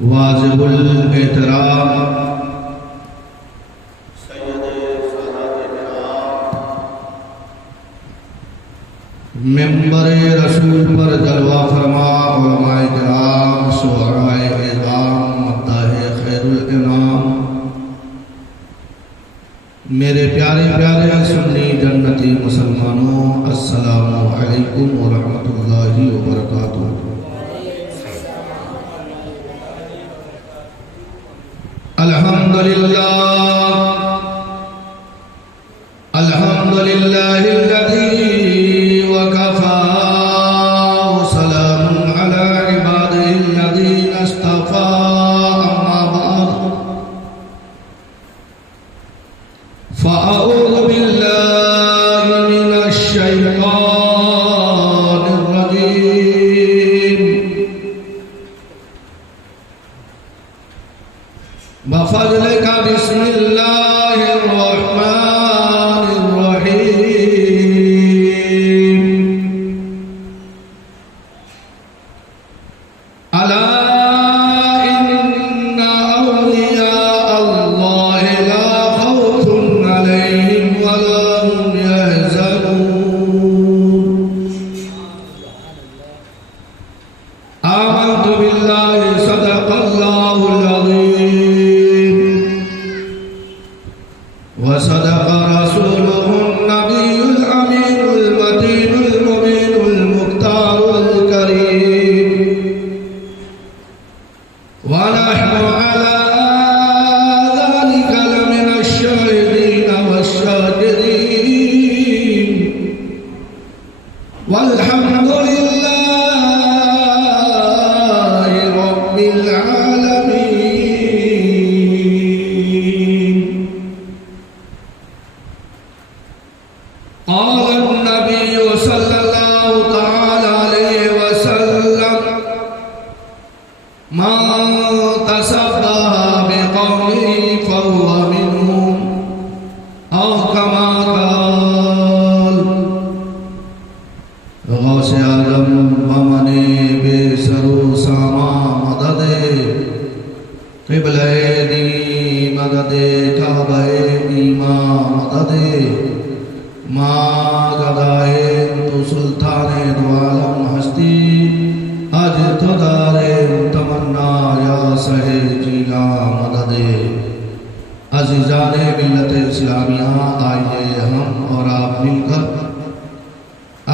واجب الاحترام ممبر رسول پر جلوہ فرما علماء کرام شعراء اعظام مداح خیر الانام میرے پیارے پیارے سنی جنتی مسلمانوں، السلام علیکم ورحمۃ اللہ وبرکاتہ۔ الحمدللہ الحمدللہ الذی وکفا وسلام علی عبادہ الذین اصطفی، اما بعد فاعوذ باللہ من الشیطان الرجیم، بفضلک بسم اللہ الرحمن الرحیم، الا ان اولیاء اللہ لا خوف علیہم ولا هم يحزنون، آمنت باللہ صدق اللہ العظیم وصدق رسوله النبي الأمين المتين المبين المختار الكريم، ونحن على ذلك لمن الشاهدين والشاكرين، والحمد لله رب العالمين۔ قال النبي صلى الله تعالى عليه وسلم: من تشبه بقومه فهو منهم، أو كما قال۔ غوث اعظم بمن بے سر و ساما مدد، قبلہ دی مدد، کعبہ ایمان مدد، ماں گدائے تو سلطان دو عالم ہستی، اج تو دارے تمنا یا سہے جیلا مدد۔ عزیزان ملت اسلامیہ، آئیے ہم اور آپ مل کر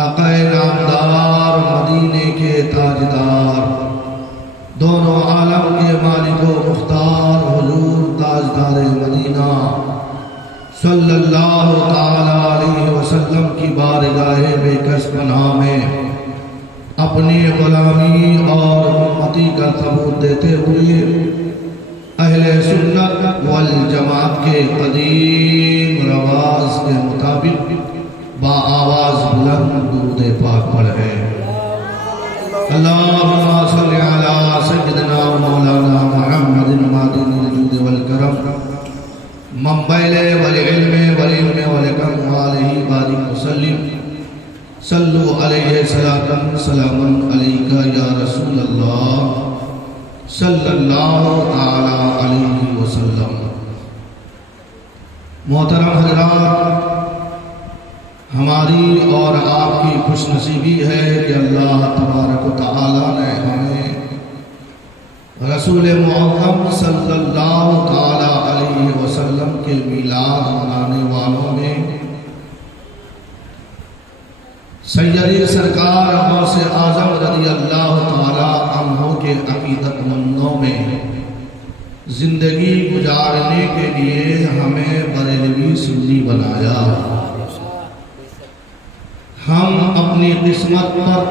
آقا نامدار، مدینے کے تاجدار، دونوں عالم کے مالک و مختار حضور تاجدار مدینہ صلی اللہ تعالی علیہ وسلم کی بارگاہ بے کس پناہ میں اپنی غلامی اور امتی کا ثبوت دیتے ہوئے اہل سنت والجماعت کے قدیم رواج کے مطابق با آواز بلند درود پاک پڑھیں۔ اللہم صلی علی سیدنا مولانا محمد معدن الجود والکرم، منبع والعلم والعلم والکم، وآلہ بارک وسلم، صلو علیہ صلاۃ سلام علیکہ یا رسول اللہ صلی اللہ تعالی علیہ وسلم۔ محترم حضرات، ہماری اور آپ کی خوش نصیبی ہے کہ اللہ تبارک و تعالی نے ہمیں رسول معظم صلی اللہ تعالی علیہ وسلم کے میلاد منانے والوں میں سیدی سرکار غوث اعظم رضی اللہ تعالی عنہ کے عقیدت مندوں میں زندگی گزارنے کے لیے ہمیں بریلوی سنی بنایا۔ ہم اپنی قسمت پر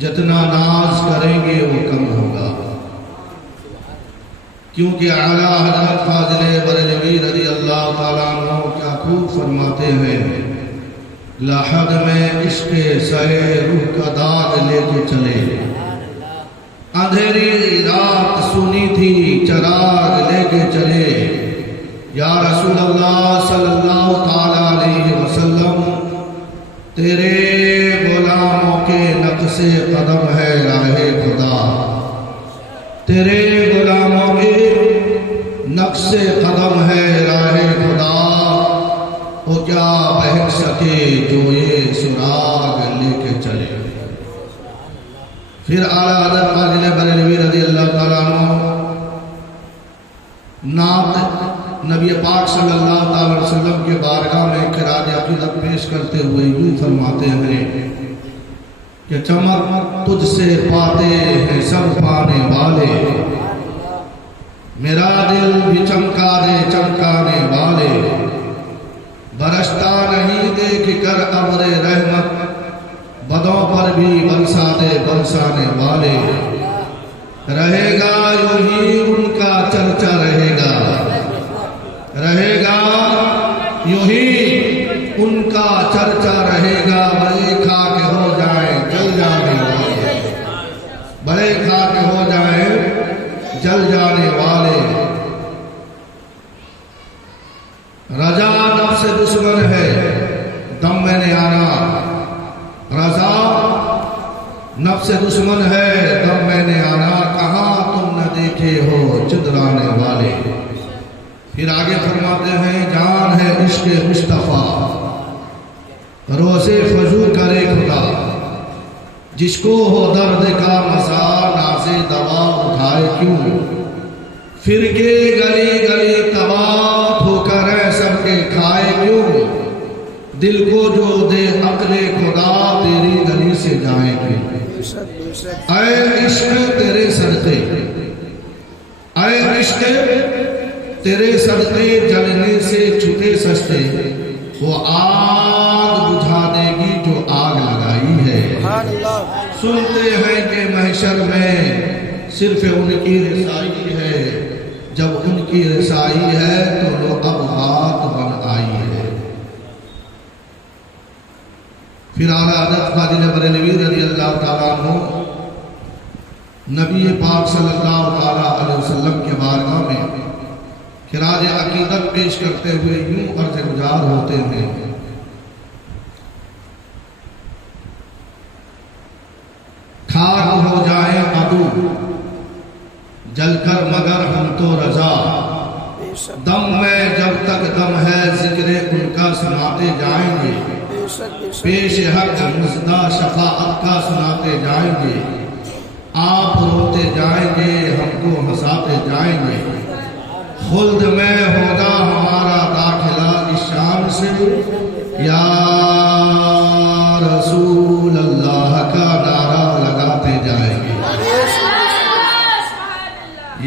جتنا ناز کریں گے وہ کم ہوگا، کیونکہ اعلیٰ حضرت فاضل بریلوی رضی اللہ تعالیٰ عنہ کیا خوب فرماتے ہیں: لاحق میں عشق سہے روح کا داغ لے کے چلے، اندھیری رات سنی تھی چراغ لے کے چلے، یا رسول اللہ صلی اللہ تعالیٰ علیہ وسلم تیرے غلاموں کے نقش قدم ہے راہ خدا، تیرے غلاموں کے نقش قدم ہے راہ خدا، وہ کیا بہک سکے جو یہ سراغ لے کے چلے۔ پھر اعلیٰ حضرت خواجہ بریلوی رضی اللہ تعالیٰ عنہ نعت نبی پاک صلی اللہ علیہ وسلم کے بارگاہ میں خراج عقیدت پیش کرتے ہوئے یوں فرماتے ہیں کہ چمک تجھ سے پاتے ہیں سب پانے والے، میرا دل بھی چمکا دے چمکانے والے، برستا نہیں دیکھ کر ابر رحمت، بدوں پر بھی برسا دے برسانے والے، رہے گا یوں ہی ان کا چرچا رہے گا، رہے گا یوں ہی ان کا چرچا رہے گا، بڑے کھا کے ہو جائیں جل جانے والے، بڑے کھا کے ہو جائیں جل جانے والے، رجا نفس دشمن ہے دم میں نے آنا، رضا نفس دشمن ہے دم میں نے آنا، کہاں تم نہ دیکھے ہو چدرانے والے۔ پھر آگے فرماتے ہیں جان ہے عشق مصطفیٰ روزے فضو کرے خدا، جس کو ہو درد کا مزہ ناز دوا اٹھائے کیوں، پھر کے گلی گلی تباہ ہو کر سب کے کھائے کیوں، دل کو جو دے عقل خدا تیری گلی سے جائے کیوں، اے عشق تیرے صدقے، اے عشق تیرے صدقے جلنے سے چھٹے سستے، وہ آگ بجھا دے گی جو آگ لگائی ہے۔ سنتے ہیں کہ محشر میں صرف ان کی رسائی ہے، جب ان کی رسائی ہے تو وہ اب بات بن آئی ہے۔ پھر اعلیٰ حضرت خواجہ بریلوی رضی اللہ تعالیٰ عنہ نبی پاک صلی اللہ علیہ وسلم کے بارگاہ میں خراج عقیدت پیش کرتے ہوئے یوں عرض گزار ہوتے ہیں، خاک ہو جائیں عدو جل کر مگر ہم تو رضا، دم میں جب تک دم ہے ذکر ان کا سناتے جائیں گے، پیش حق مزدہ شفاعت کا سناتے جائیں گے، آپ روتے جائیں گے ہم کو ہنساتے جائیں گے، خلد میں ہوگا ہمارا داخلہ اس شام سے، یا رسول اللہ کا نعرہ لگاتے جائیں گے،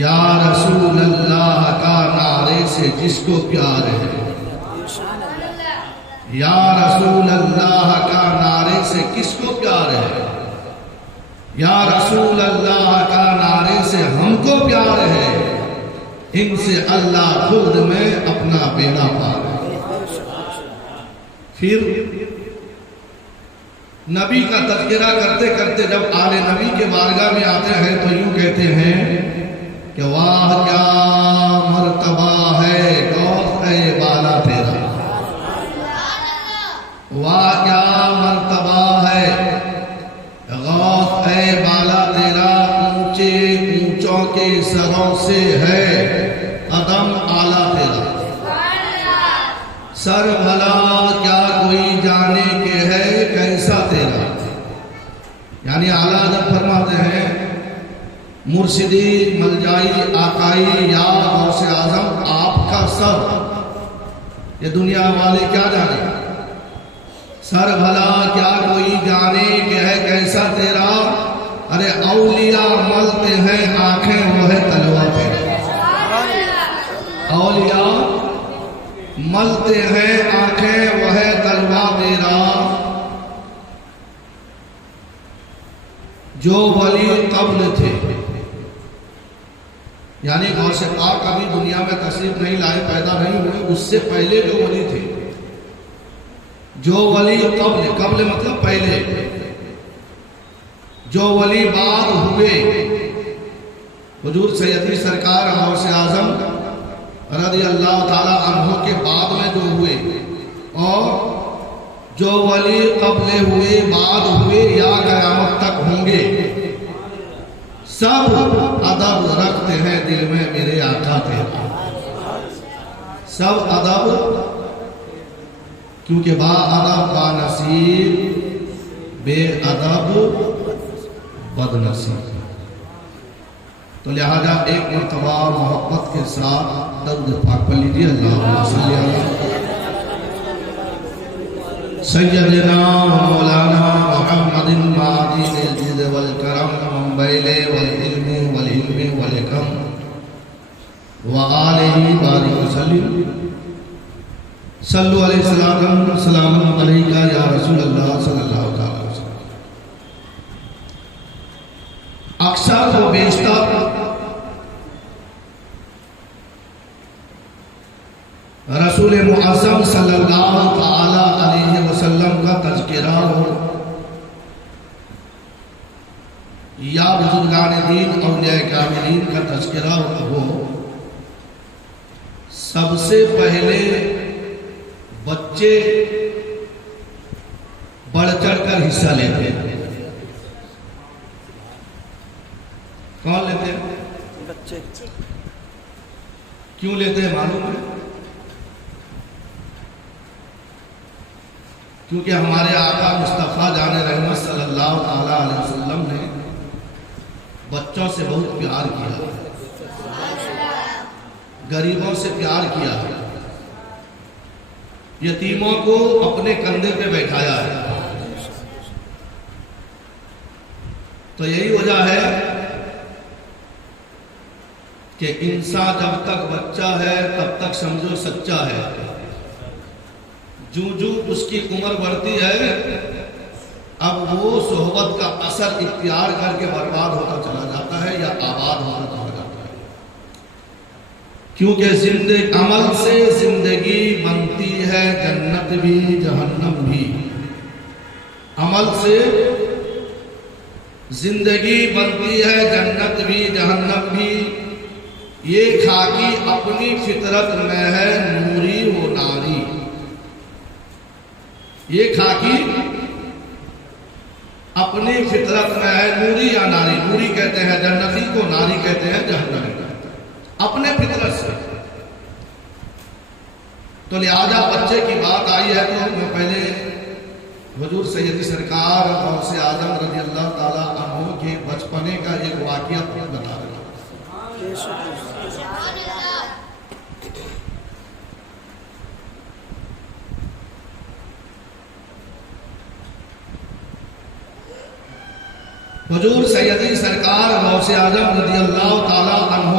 یا رسول اللہ کا نعرے سے جس کو پیار ہے، یا رسول اللہ کا نعرے سے کس کو پیار ہے، یا رسول اللہ کا نعرے سے ہم کو پیار ہے، ان سے اللہ خود میں اپنا بیڑا پار ہے۔ پھر نبی کا تذکرہ کرتے کرتے جب آل نبی کے بارگاہ میں آتے ہیں تو یوں کہتے ہیں کہ واہ کیا مرتبہ ہے غوث اے بالا تیرا، واہ کیا مرتبہ ہے غوث اے بالا تیرا، اونچے اونچوں کے سروں سے ہے قدم اعلیٰ تیرا، سر بھلا کیا کوئی جانے کے ہے کیسا تیرا۔ یعنی اعلیٰ حضرت فرماتے ہیں مرشدی ملجائی آقائی یا غوث اعظم آپ کا سر یہ دنیا والے کیا جانے، سر بھلا کیا کوئی جانے کہ ہے کیسا تیرا، ارے اولیاء ملتے ہیں آنکھیں وہ ہے تلوا تیرا، اولیاء ملتے ہیں آنکھیں وہ ہے تلوا تیرا، جو ولی قبل تھے، یعنی غوث پاک ابھی دنیا میں تشریف نہیں لائے پیدا نہیں ہوئے، اس سے پہلے جو ولی تھے، جو ولی قبل مطلب پہلے، جو ولی بعد ہوئے، حضور سیدی سرکار غوث اعظم رضی اللہ تعالی عنہ کے بعد میں جو ہوئے، اور جو ولی قبل ہوئے بعد ہوئے یا قیامت تک ہوں گے، سب ادب رکھتے ہیں دل میں میرے آقا تیرا، سب ادب، کیونکہ با ادب با نصیب، بے ادب بد نصیب۔ تو لہذا ایک مرتبہ محبت کے ساتھ درود پاک پڑھ لیجیے، اللہم صلی علی سیدنا مولانا محمد معدن الجود والکرم منبعِ والعلم والعلم والحکم وآلہ بارک وسلم۔ صلو علیہ السلام، سلام علیکہ یا رسول اللہ صلی اللہ علیہ وسلم۔ اکثر و بیشتر رسول معظم صلی اللہ تعالی علیہ وسلم کا تذکرہ ہو یا بزرگان دین اولیاء کاملین کا تذکرہ ہو، سب سے پہلے بچے بڑھ چڑھ کر حصہ لیتے ہیں۔ کون لیتے ہیں؟ بچے۔ کیوں لیتے ہیں معلوم ہے؟ کیونکہ ہمارے آقا مصطفیٰ جان رحمت صلی اللہ تعالی علیہ وسلم نے بچوں سے بہت پیار کیا، غریبوں سے پیار کیا، یتیموں کو اپنے کندھے پہ بیٹھایا ہے۔ تو یہی وجہ ہے کہ انسان جب تک بچہ ہے تب تک سمجھو سچا ہے، جو اس کی عمر بڑھتی ہے اب وہ صحبت کا اثر اختیار کر کے برباد ہوتا چلا جاتا ہے یا آباد ہوتا چلا جاتا ہے، کیونکہ عمل سے زندگی بنتی ہے جنت بھی جہنم بھی، عمل سے زندگی بنتی ہے جنت بھی جہنم بھی۔ یہ خاکی اپنی فطرت میں ہے نوری و ناری، یہ خاکی اپنی فطرت میں ہے نوری یا ناری، نوری کہتے ہیں جنتی کو، ناری کہتے ہیں جہنمی، اپنے فطرت سے۔ تو لہذا بچے کی بات آئی ہے تو میں پہلے حضور سیدی سرکار غوث اعظم رضی اللہ تعالیٰ عنہ کے بچپنے کا ایک واقعہ بتا رہا ہوں۔ حضور سیدی سرکار غوث اعظم رضی اللہ تعالی عنہ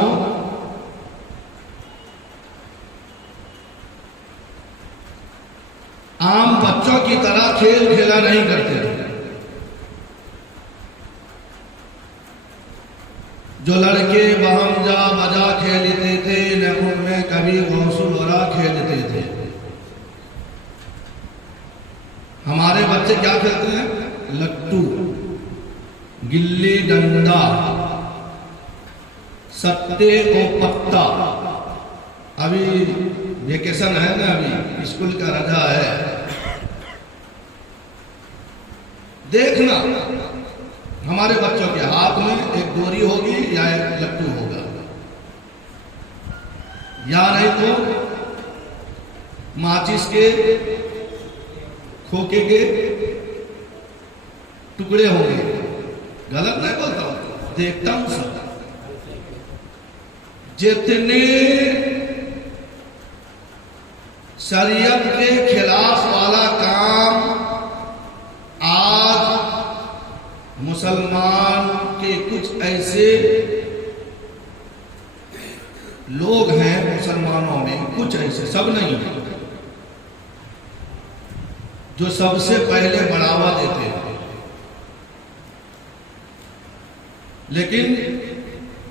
عام بچوں کی طرح کھیل کھیلا نہیں کرتے تھے۔ جو لڑکے بہم جا بجا کھیلتے تھے نہ ان میں کبھی غوث الورا کھیلتے تھے۔ ہمارے بچے کیا کھیلتے ہیں؟ لٹو، گلی ڈنڈا، ستے کو پتا۔ ابھی ویکیشن ہے نا، ابھی اسکول کا رجا ہے، دیکھنا ہمارے بچوں کے ہاتھ میں ایک ڈوری ہوگی یا ایک لٹو ہوگا، یا نہیں تو ماچس کے کھوکے کے ٹکڑے ہوں گے۔ غلط نہیں بولتا ہوں، دیکھتا ہوں سب۔ جتنے شریعت کے خلاف والا کام آج مسلمان کے کچھ ایسے لوگ ہیں مسلمانوں میں، کچھ ایسے، سب نہیں ہیں، جو سب سے پہلے بڑھاوا دیتے ہیں، لیکن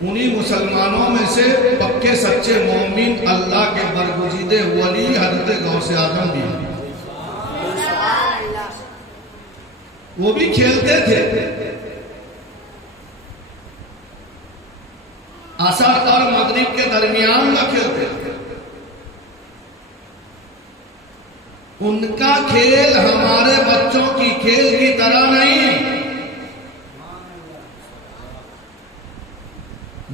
انہی مسلمانوں میں سے پکے سچے مومن اللہ کے برگزیدے ولی حضرت غوث اعظم بھی ہیں۔ وہ بھی کھیلتے تھے، عصر اور مغرب کے درمیان میں کھیلتے تھے۔ ان کا کھیل ہمارے بچوں کی کھیل کی طرح نہیں،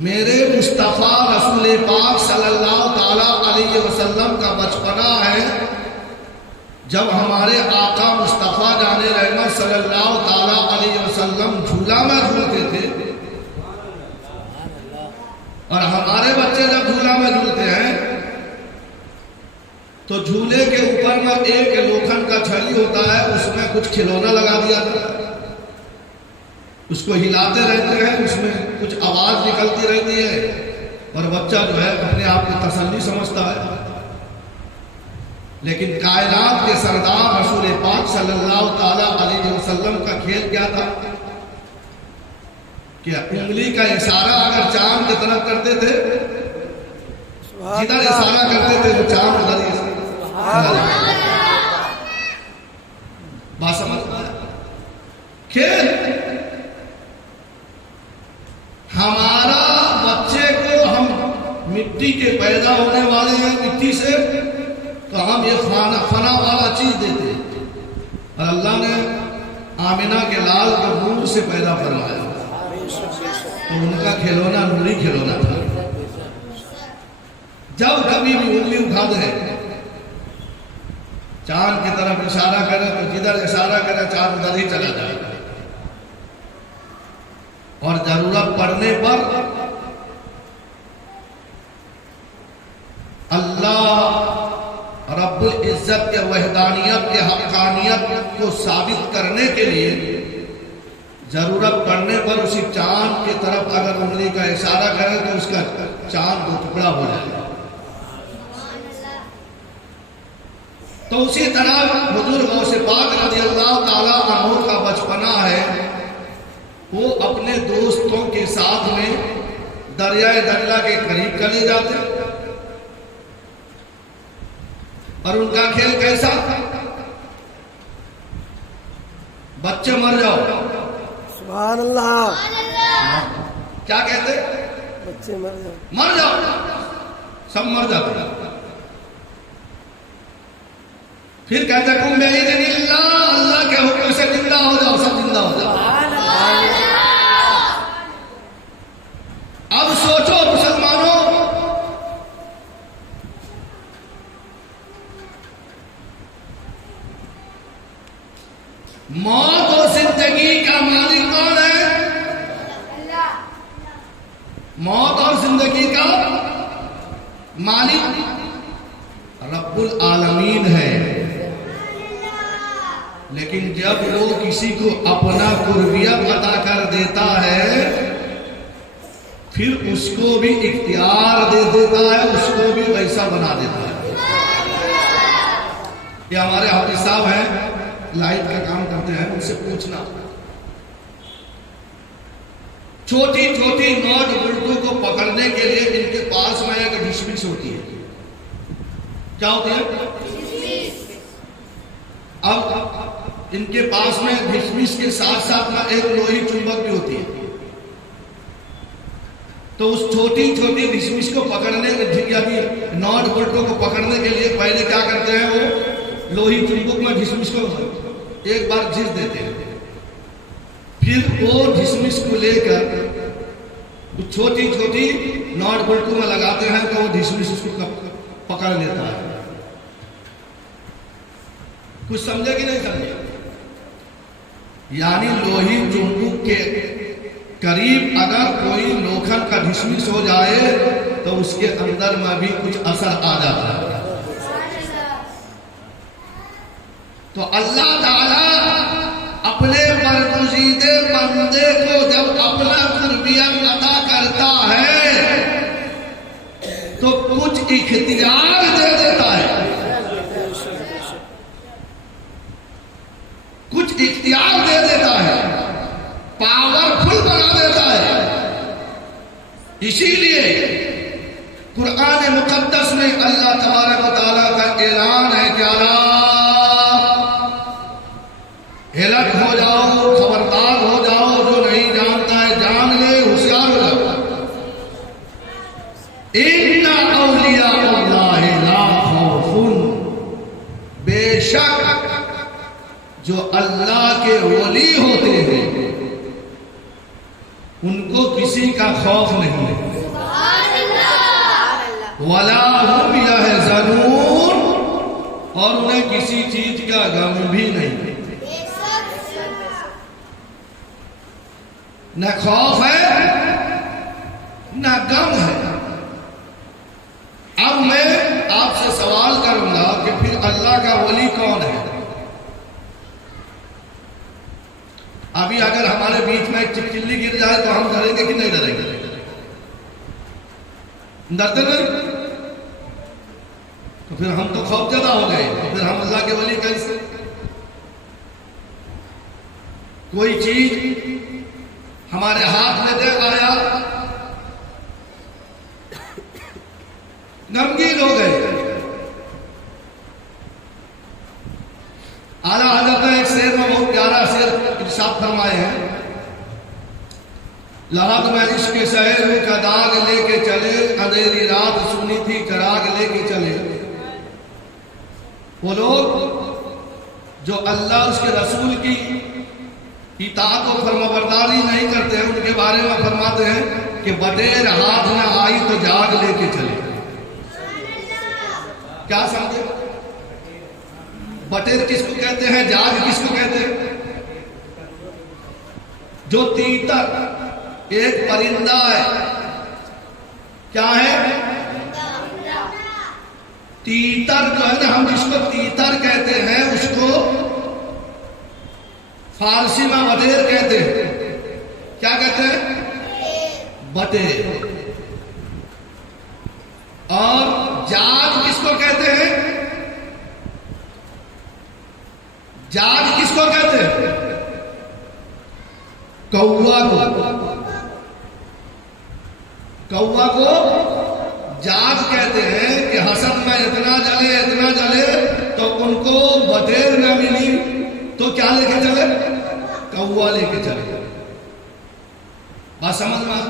میرے مصطفیٰ رسول پاک صلی اللہ تعالی علیہ وسلم کا بچپنا ہے جب ہمارے آقا مصطفیٰ جان رحمت صلی اللہ تعالی علیہ وسلم جھولا میں جھولتے تھے، اور ہمارے بچے جب جھولا میں جھولتے ہیں تو جھولے کے اوپر میں ایک لوکھن کا چھڑی ہوتا ہے، اس میں کچھ کھلونا لگا دیا جاتا ہے، اس کو ہلاتے رہتے ہیں، اس میں کچھ آواز نکلتی رہتی ہے اور بچہ جو ہے اپنے آپ کو تسلی سمجھتا ہے۔ لیکن کائنات کے سردار رسول پاک صلی اللہ تعالی علیہ وسلم کا کھیل کیا تھا کہ انگلی کا اشارہ اگر چاند کی طرف کرتے تھے، جدھر اشارہ کرتے تھے وہ چاند ادھر ہی بات سمجھتا ہے۔ کھیل ہمارا بچے کو ہم مٹی کے پیدا ہونے والے ہیں، مٹی سے، تو ہم یہ فنا والا چیز دیتے ہیں، اور اللہ نے آمنہ کے لال کو نور سے پیدا فرمایا، تو ان کا کھلونا نوری کھلونا تھا۔ جب کبھی بھی انگلی اٹھا دے، چاند کی طرف اشارہ کرے تو جدھر اشارہ کرے چاند ادھر ہی چلا جائے، اور ضرورت پڑنے پر اللہ رب العزت کے وحدانیت کے حقانیت کو ثابت کرنے کے لیے ضرورت پڑنے پر اسی چاند کی طرف اگر انگلی کا اشارہ کرے تو اس کا چاند دو ٹکڑا ہو جائے۔ تو اسی طرح حضور غوث پاک رضی اللہ تعالیٰ عنہ کا بچپنا ہے، وہ اپنے دوستوں کے ساتھ میں دریائے دجلہ کے قریب چلے جاتے، اور ان کا کھیل کیسا؟ بچے مر جاؤ، سبحان اللہ، کیا کہتے؟ بچے مر جاؤ، مر جاؤ، سب مر جاتے ہیں۔ پھر کہتے کم بِإِذْنِ اللہ، اللہ کے حکم سے زندہ ہو جاؤ، سب زندہ ہو جاؤ۔ اب سوچو مسلمانوں، موت اور زندگی کا مالک کون ہے؟ موت اور زندگی کا مالک رب العالمین ہے، لیکن جب وہ کسی کو اپنا قربیت عطا کر دیتا ہے پھر اس کو بھی اختیار دے دیتا ہے، اس کو بھی ویسا بنا دیتا ہے۔ یہ ہمارے حافظ صاحب ہیں، لائٹ کا کام کرتے ہیں، ان سے پوچھنا، چھوٹی چھوٹی نوٹ بلٹوں کو پکڑنے کے لیے ان کے پاس میں ایک ڈشمش ہوتی ہے، کیا ہوتی ہے؟ اب ان کے پاس میں ڈشمش کے ساتھ ساتھ میں ایک لوہی چمبک بھی ہوتی ہے، تو اس چھوٹی چھوٹی ڈشمش کو پکڑنے یعنی نوٹ بلٹوں کو پکڑنے کے لیے پہلے کیا کرتے ہیں، وہ لوہی چمبک میں ڈشمش کو ایک بار گھس دیتے ہیں، پھر وہ ڈشمش کو لے کر چھوٹی چھوٹی نوٹ بلٹوں میں لگاتے ہیں تو وہ ڈشمش اس کو پکڑ لیتا ہے۔ کچھ سمجھے کہ نہیں سمجھے؟ یعنی لوہی چمبک کے قریب اگر کوئی لوکھن کا ڈشمش ہو جائے تو اس کے اندر میں بھی کچھ اثر آ جاتا ہے۔ تو اللہ تعالیٰ اپنے برگزیدے بندے کو جب اپنا قربیت عطا کرتا ہے تو کچھ اختیار دے دیتا ہے، کچھ اختیار دے دیتا ہے، پاورفل بنا دیتا ہے۔ اسی لیے قرآن مقدس میں اللہ تبارک و تعالیٰ کا اعلان ہے کہ الرٹ ہو جاؤ، خبردار ہو جاؤ، جو نہیں جانتا ہے جان لے، ہوشیار ہو جاؤ۔ ان اولیاء اللہ لا خوف، بے شک جو اللہ کے ولی ہوتے ہیں ان کو کسی کا خوف نہیں ہے۔ اور انہیں کسی چیز کا غم بھی نہیں، نہ خوف ہے نہ غم ہے۔ اب میں آپ سے سوال کروں گا کہ پھر اللہ کا ولی کون ہے؟ ابھی اگر ہمارے بیچ میں ایک چپکلی گر جائے تو ہم ڈریں گے کہ نہیں ڈریں گے؟ ڈرتے نہیں؟ تو پھر ہم تو خوف زدہ ہو گئے، تو پھر ہم اللہ کے ولی کیسے؟ کوئی چیز ہمارے ہاتھ میں دے آیا، غمگین ہو گئے۔ اعلیٰ حضرت نے ایک شعر میں بہت پیارا شعر ارشاد فرمائے ہیں، لحد میں عشق شہر کا داغ لے کے چلے، اندھیری رات سنی تھی چراغ لے کے چلے۔ وہ لوگ جو اللہ اس کے رسول کی اطاعت و فرمانبرداری نہیں کرتے ہیں، ان کے بارے میں فرماتے ہیں کہ بٹیر ہاتھ نہ آئی تو جاگ لے کے چلے۔ کیا سمجھے؟ بٹیر کس کو کہتے ہیں؟ جاگ کس کو کہتے ہیں؟ جو تیتر ایک پرندہ ہے، کیا ہے؟ تیتر جو ہے نا، ہم جس کو تیتر کہتے ہیں اس کو فارسی میں بٹیر کہتے ہیں۔ کیا کہتے ہیں؟ بٹیر۔ اور جاگ کس کو کہتے ہیں؟ جاگ کس کو کہتے ہیں؟ کوا کو۔ کوا کو جاگ کہتے ہیں کہ حسد میں اتنا جلے تو ان کو بٹیر نہ ملی تو کیا لے کے چلے؟ کوا لے کے چلے۔ بات سمجھ میں؟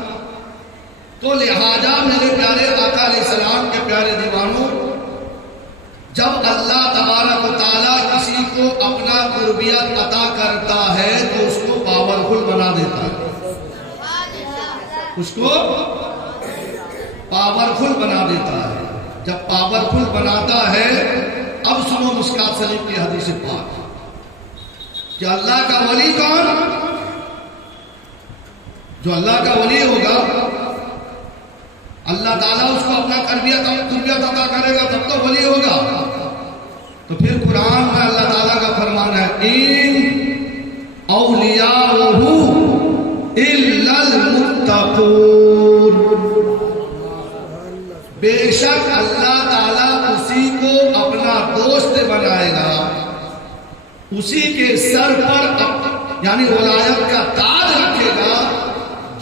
تو لہذا میرے پیارے آقا علیہ السلام کے پیارے دیوانوں، جب اللہ تبارک و تعالیٰ کسی کو اپنا قربیت عطا کرتا ہے تو اس کو پاورفل بنا دیتا ہے، اس کو پاورفل بنا دیتا ہے۔ جب پاورفل بناتا ہے، اب سنو مشکات شریف کی حدیث پاک کہ اللہ کا ولی کون؟ جو اللہ کا ولی ہوگا، اللہ تعالیٰ اس کو اپنا قربیت عطا کرے گا تب تو ولی ہوگا۔ تو پھر قرآن میں اللہ تعالیٰ کا فرمان ہے ان اولیاءہ الا المتقون، بے شک اللہ تعالیٰ اسی کو اپنا دوست بنائے گا، اسی کے سر پر یعنی ولایت کا تاج رکھے گا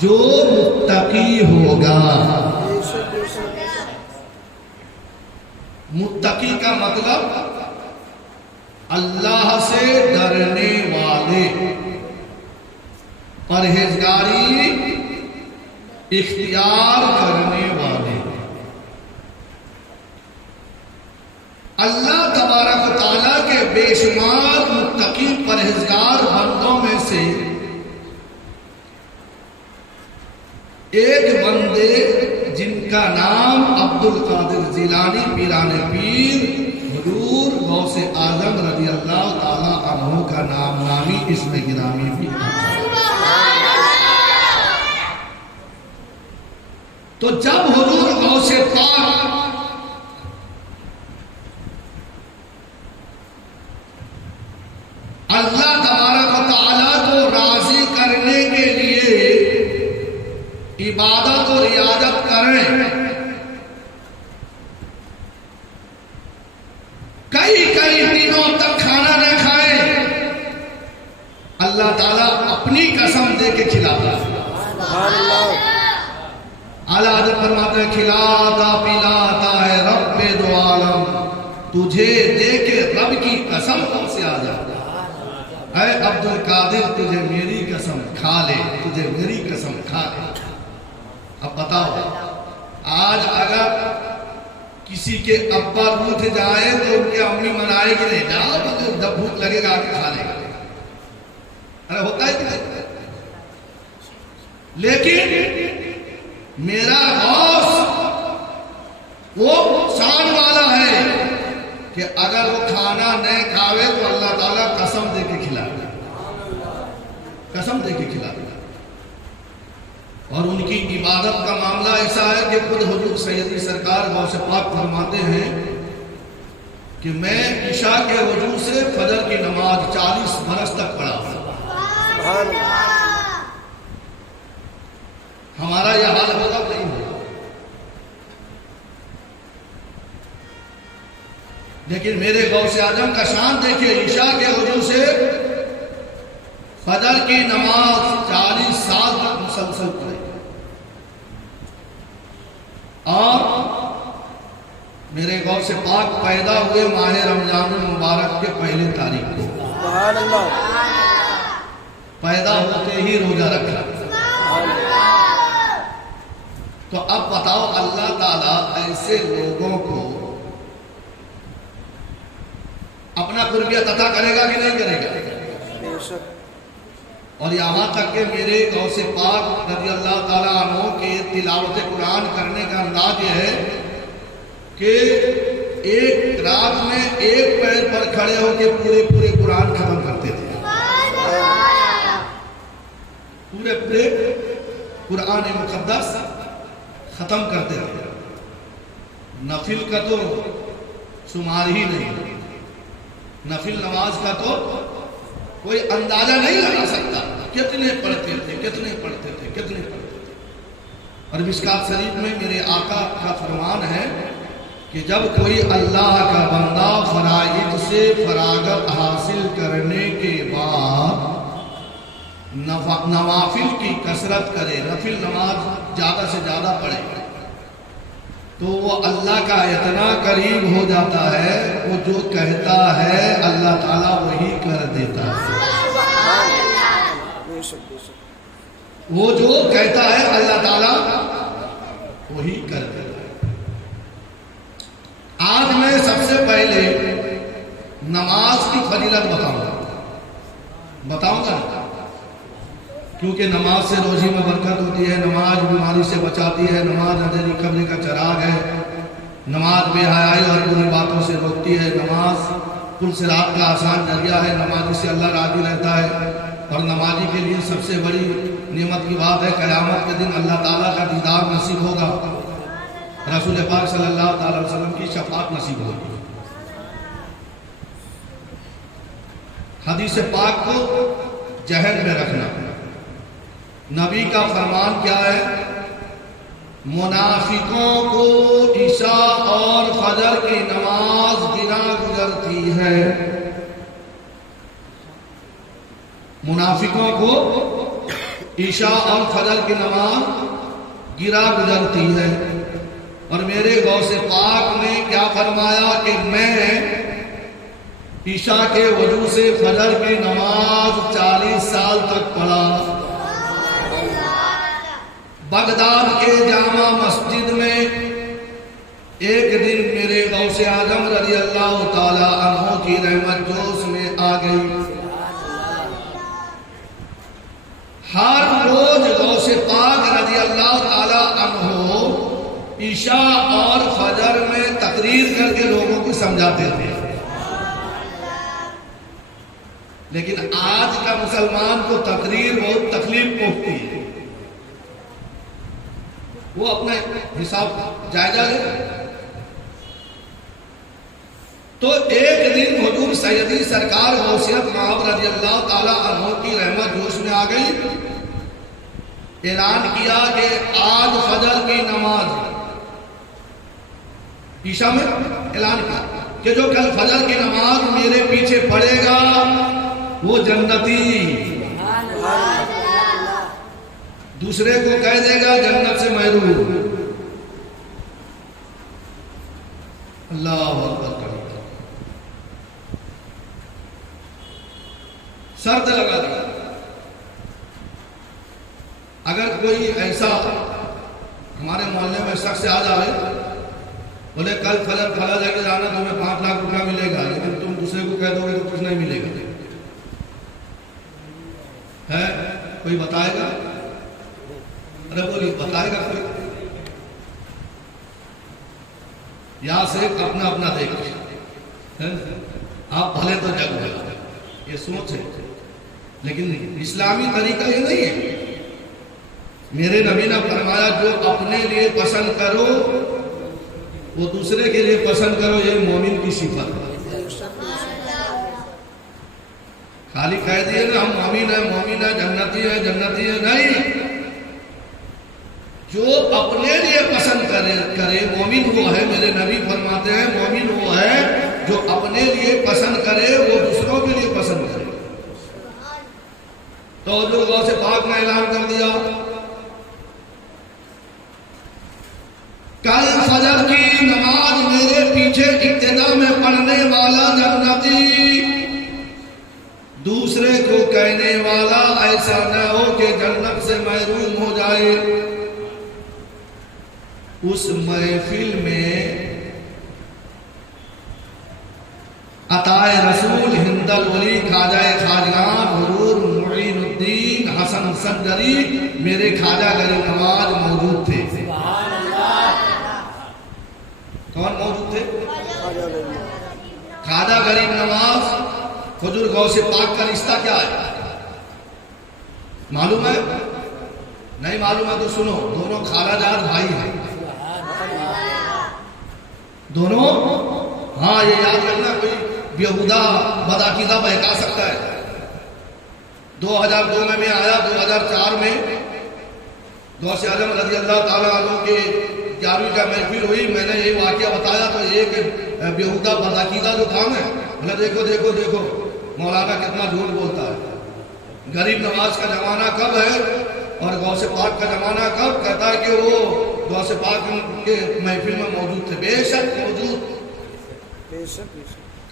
جو متقی ہوگا۔ متقی کا مطلب اللہ سے ڈرنے والے، پرہیزگاری اختیار کرنے والے۔ اللہ تبارک و تعالیٰ کے بے شمار متقی پرہیزگار بندوں میں سے ایک بندے جن کا نام عبد القادر جیلانی پیران پیر حضور غوث اعظم رضی اللہ تعالی عنہ کا نام نامی اس میں گرامی بھی آتا ہے۔ تو جب حضور غوث پاک اللہ تبارک و تعالیٰ کو راضی کرنے کے لیے عبادت و ریاضت کریں، کئی دنوں تک کھانا نہ کھائیں، اللہ تعالیٰ اپنی قسم دے کے کھلاتا ہے۔ اعلیٰ حضرت فرماتے ہیں کھلاتا پلاتا ہے رب دو عالم، تجھے دے کے رب کی قسم کون سے آ جاتا ہے؟ اے عبد القادر تجھے میری قسم کھا لے، تجھے میری قسم کھا لے۔ اب بتاؤ، آج اگر کسی کے ابا روٹھ جائے تو ان کے امی منائے گی نہیں، جاؤ جب بھوک لگے گا آگے کھا لے گا، ارے ہوتا ہے کہ نہیں؟ لیکن میرا غوث وہ شان والا ہے کہ اگر وہ کھانا نہ کھاوے تو اللہ تعالیٰ قسم دے کے کھلائے، قسم دے کے کھلائے۔ اور ان کی عبادت کا معاملہ ایسا ہے کہ خود حضور سیدی سرکار غوث پاک فرماتے ہیں کہ میں عشاء کے وضو سے فجر کی نماز 40 برس تک پڑھا ہوں۔ ہمارا یہ حال ہوگا نہیں ہوگا، لیکن میرے غوث اعظم کا شان دیکھیے، عشاء کے وضو سے فجر کی نماز 40 سال تک مسلسل پڑھے، اور میرے غوث پاک پیدا ہوئے ماہ رمضان المبارک کے پہلے تاریخ کو، سبحان اللہ، پیدا ہوتے ہی روزہ رکھا۔ تو اب بتاؤ اللہ تعالیٰ ایسے لوگوں کو اپنا قربیت عطا کرے گا کہ نہیں کرے گا؟ بے شک۔ اور یہاں تک کہ میرے غوث پاک رضی اللہ تعالیٰ عنہ کے تلاوت قرآن کرنے کا انداز یہ ہے کہ ایک رات میں ایک پیر پر کھڑے ہو کے پورے قرآن ختم کرتے تھے، پورے قرآن مقدس ختم کرتے تھے۔ نفل کا تو شمار ہی نہیں، نفل نماز کا تو کوئی اندازہ نہیں لگا سکتا، کتنے پڑھتے تھے۔ اور مشکات شریف میں میرے آقا کا فرمان ہے کہ جب کوئی اللہ کا بندہ فرائض سے فراغت حاصل کرنے کے بعد نوافل کی کثرت کرے، نفل نماز زیادہ سے زیادہ پڑھے، تو وہ اللہ کا اتنا قریب ہو جاتا ہے، وہ جو کہتا ہے اللہ تعالیٰ وہی کر دیتا ہے، وہ جو کہتا ہے اللہ تعالیٰ وہی کر دیتا ہے۔ آج میں سب سے پہلے نماز کی فضیلت بتاؤں گا، کیونکہ نماز سے روزی میں برکت ہوتی ہے، نماز بیماری سے بچاتی ہے، نماز اندھیری قبر کا چراغ ہے، نماز بے حیائی اور بری باتوں سے روکتی ہے، نماز پل صراط کا آسان ذریعہ ہے، نمازی سے اللہ راضی رہتا ہے، اور نمازی کے لیے سب سے بڑی نعمت کی بات ہے قیامت کے دن اللہ تعالیٰ کا دیدار نصیب ہوگا، رسول پاک صلی اللہ تعالی وسلم کی شفاعت نصیب ہوگی۔ حدیث پاک کو ذہن میں رکھنا، نبی کا فرمان کیا ہے؟ منافقوں کو عشاء اور فجر کی نماز گنا گزرتی ہے، منافقوں کو عشاء اور فجر کی نماز گرا گزرتی ہے۔ اور میرے غوث پاک نے کیا فرمایا کہ میں عشاء کے وضو سے فجر کی نماز 40 سال تک پڑھا۔ بغداد کے جامع مسجد میں ایک دن میرے غوث اعظم رضی اللہ تعالی عنہ کی رحمت جوش میں آ گئی۔ ہر روز غوث پاک رضی اللہ تعالی عنہ عشاء اور فجر میں تقریر کر کے لوگوں کو سمجھاتے تھے، لیکن آج کا مسلمان کو تقریر بہت تکلیف پہنچتی ہے، وہ اپنا حساب جائزہ لے۔ تو ایک دن حضور سیدی سرکار غوثیت مآب رضی اللہ تعالی عنہ کی رحمت جوش میں آ گئی، اعلان کیا کہ آج فجر کی نماز عشاء میں اعلان کیا کہ جو کل فجر کی نماز میرے پیچھے پڑھے گا وہ جنتی، دوسرے کو کہہ دے گا جنت سے محروم۔ اللہ اکبر کرے، شرط لگا دیا اگر کوئی ایسا ہمارے محلے میں شخص آ جائے بولے کل فجر پھلا جا کے جانا تمہیں 5 لاکھ روپیہ ملے گا، لیکن تم دوسرے کو کہہ دو گے تو کچھ نہیں ملے گا، ہے کوئی بتائے گا؟ ارے بولیے بتائے گا کوئی؟ یا صرف اپنا دیکھ آپ بھلے تو جگ بھلا، یہ سوچ ہے، لیکن اسلامی طریقہ یہ نہیں ہے۔ میرے نبی نے فرمایا جو اپنے لیے پسند کرو وہ دوسرے کے لیے پسند کرو، یہ مومن کی صفت ہے۔ خالی کہہ دیے نا ہم مومن ہیں جنتی ہے، نہیں۔ جو اپنے لیے پسند کرے مومن وہ ہے، میرے نبی فرماتے ہیں مومن وہ ہے جو اپنے لیے پسند کرے وہ دوسروں کے لیے پسند کرے۔ تو حضور غوث پاک نے اعلان کر دیا کل فجر کی نماز میرے پیچھے ابتدا میں پڑھنے والا جنتی، دوسرے کو کہنے والا ایسا نہ ہو کہ جنت سے محروم ہو جائے۔ اس محفل میں عطائے رسول ہند الولی خواجہ خواجگان حضور معین الدین حسن سنجری میرے خواجہ غریب نواز موجود تھے۔ کون موجود تھے؟ خواجہ غریب نواز حضور غوث پاک کا رشتہ کیا ہے معلوم ہے؟ نہیں معلوم ہے تو سنو، دونوں خالہ جان بھائی ہیں دونوں۔ ہاں یہ یاد رکھنا، کوئی بیہودہ بدعقیدہ بہکا سکتا ہے۔ 2002 میں آیا، 2004 میں غوث اعظم رضی اللہ تعالیٰ عنہ کے 11ویں کا محفل ہوئی، میں نے یہ واقعہ بتایا تو ایک بیہودہ بدعقیدہ جو تھا میں بولا دیکھو مولانا کتنا جھوٹ بولتا ہے، غریب نواز کا زمانہ کب ہے اور غوث پاک کا زمانہ کب؟ کہتا ہے کہ وہ غوث پاک کے محفل میں موجود تھے۔ بے شک موجود،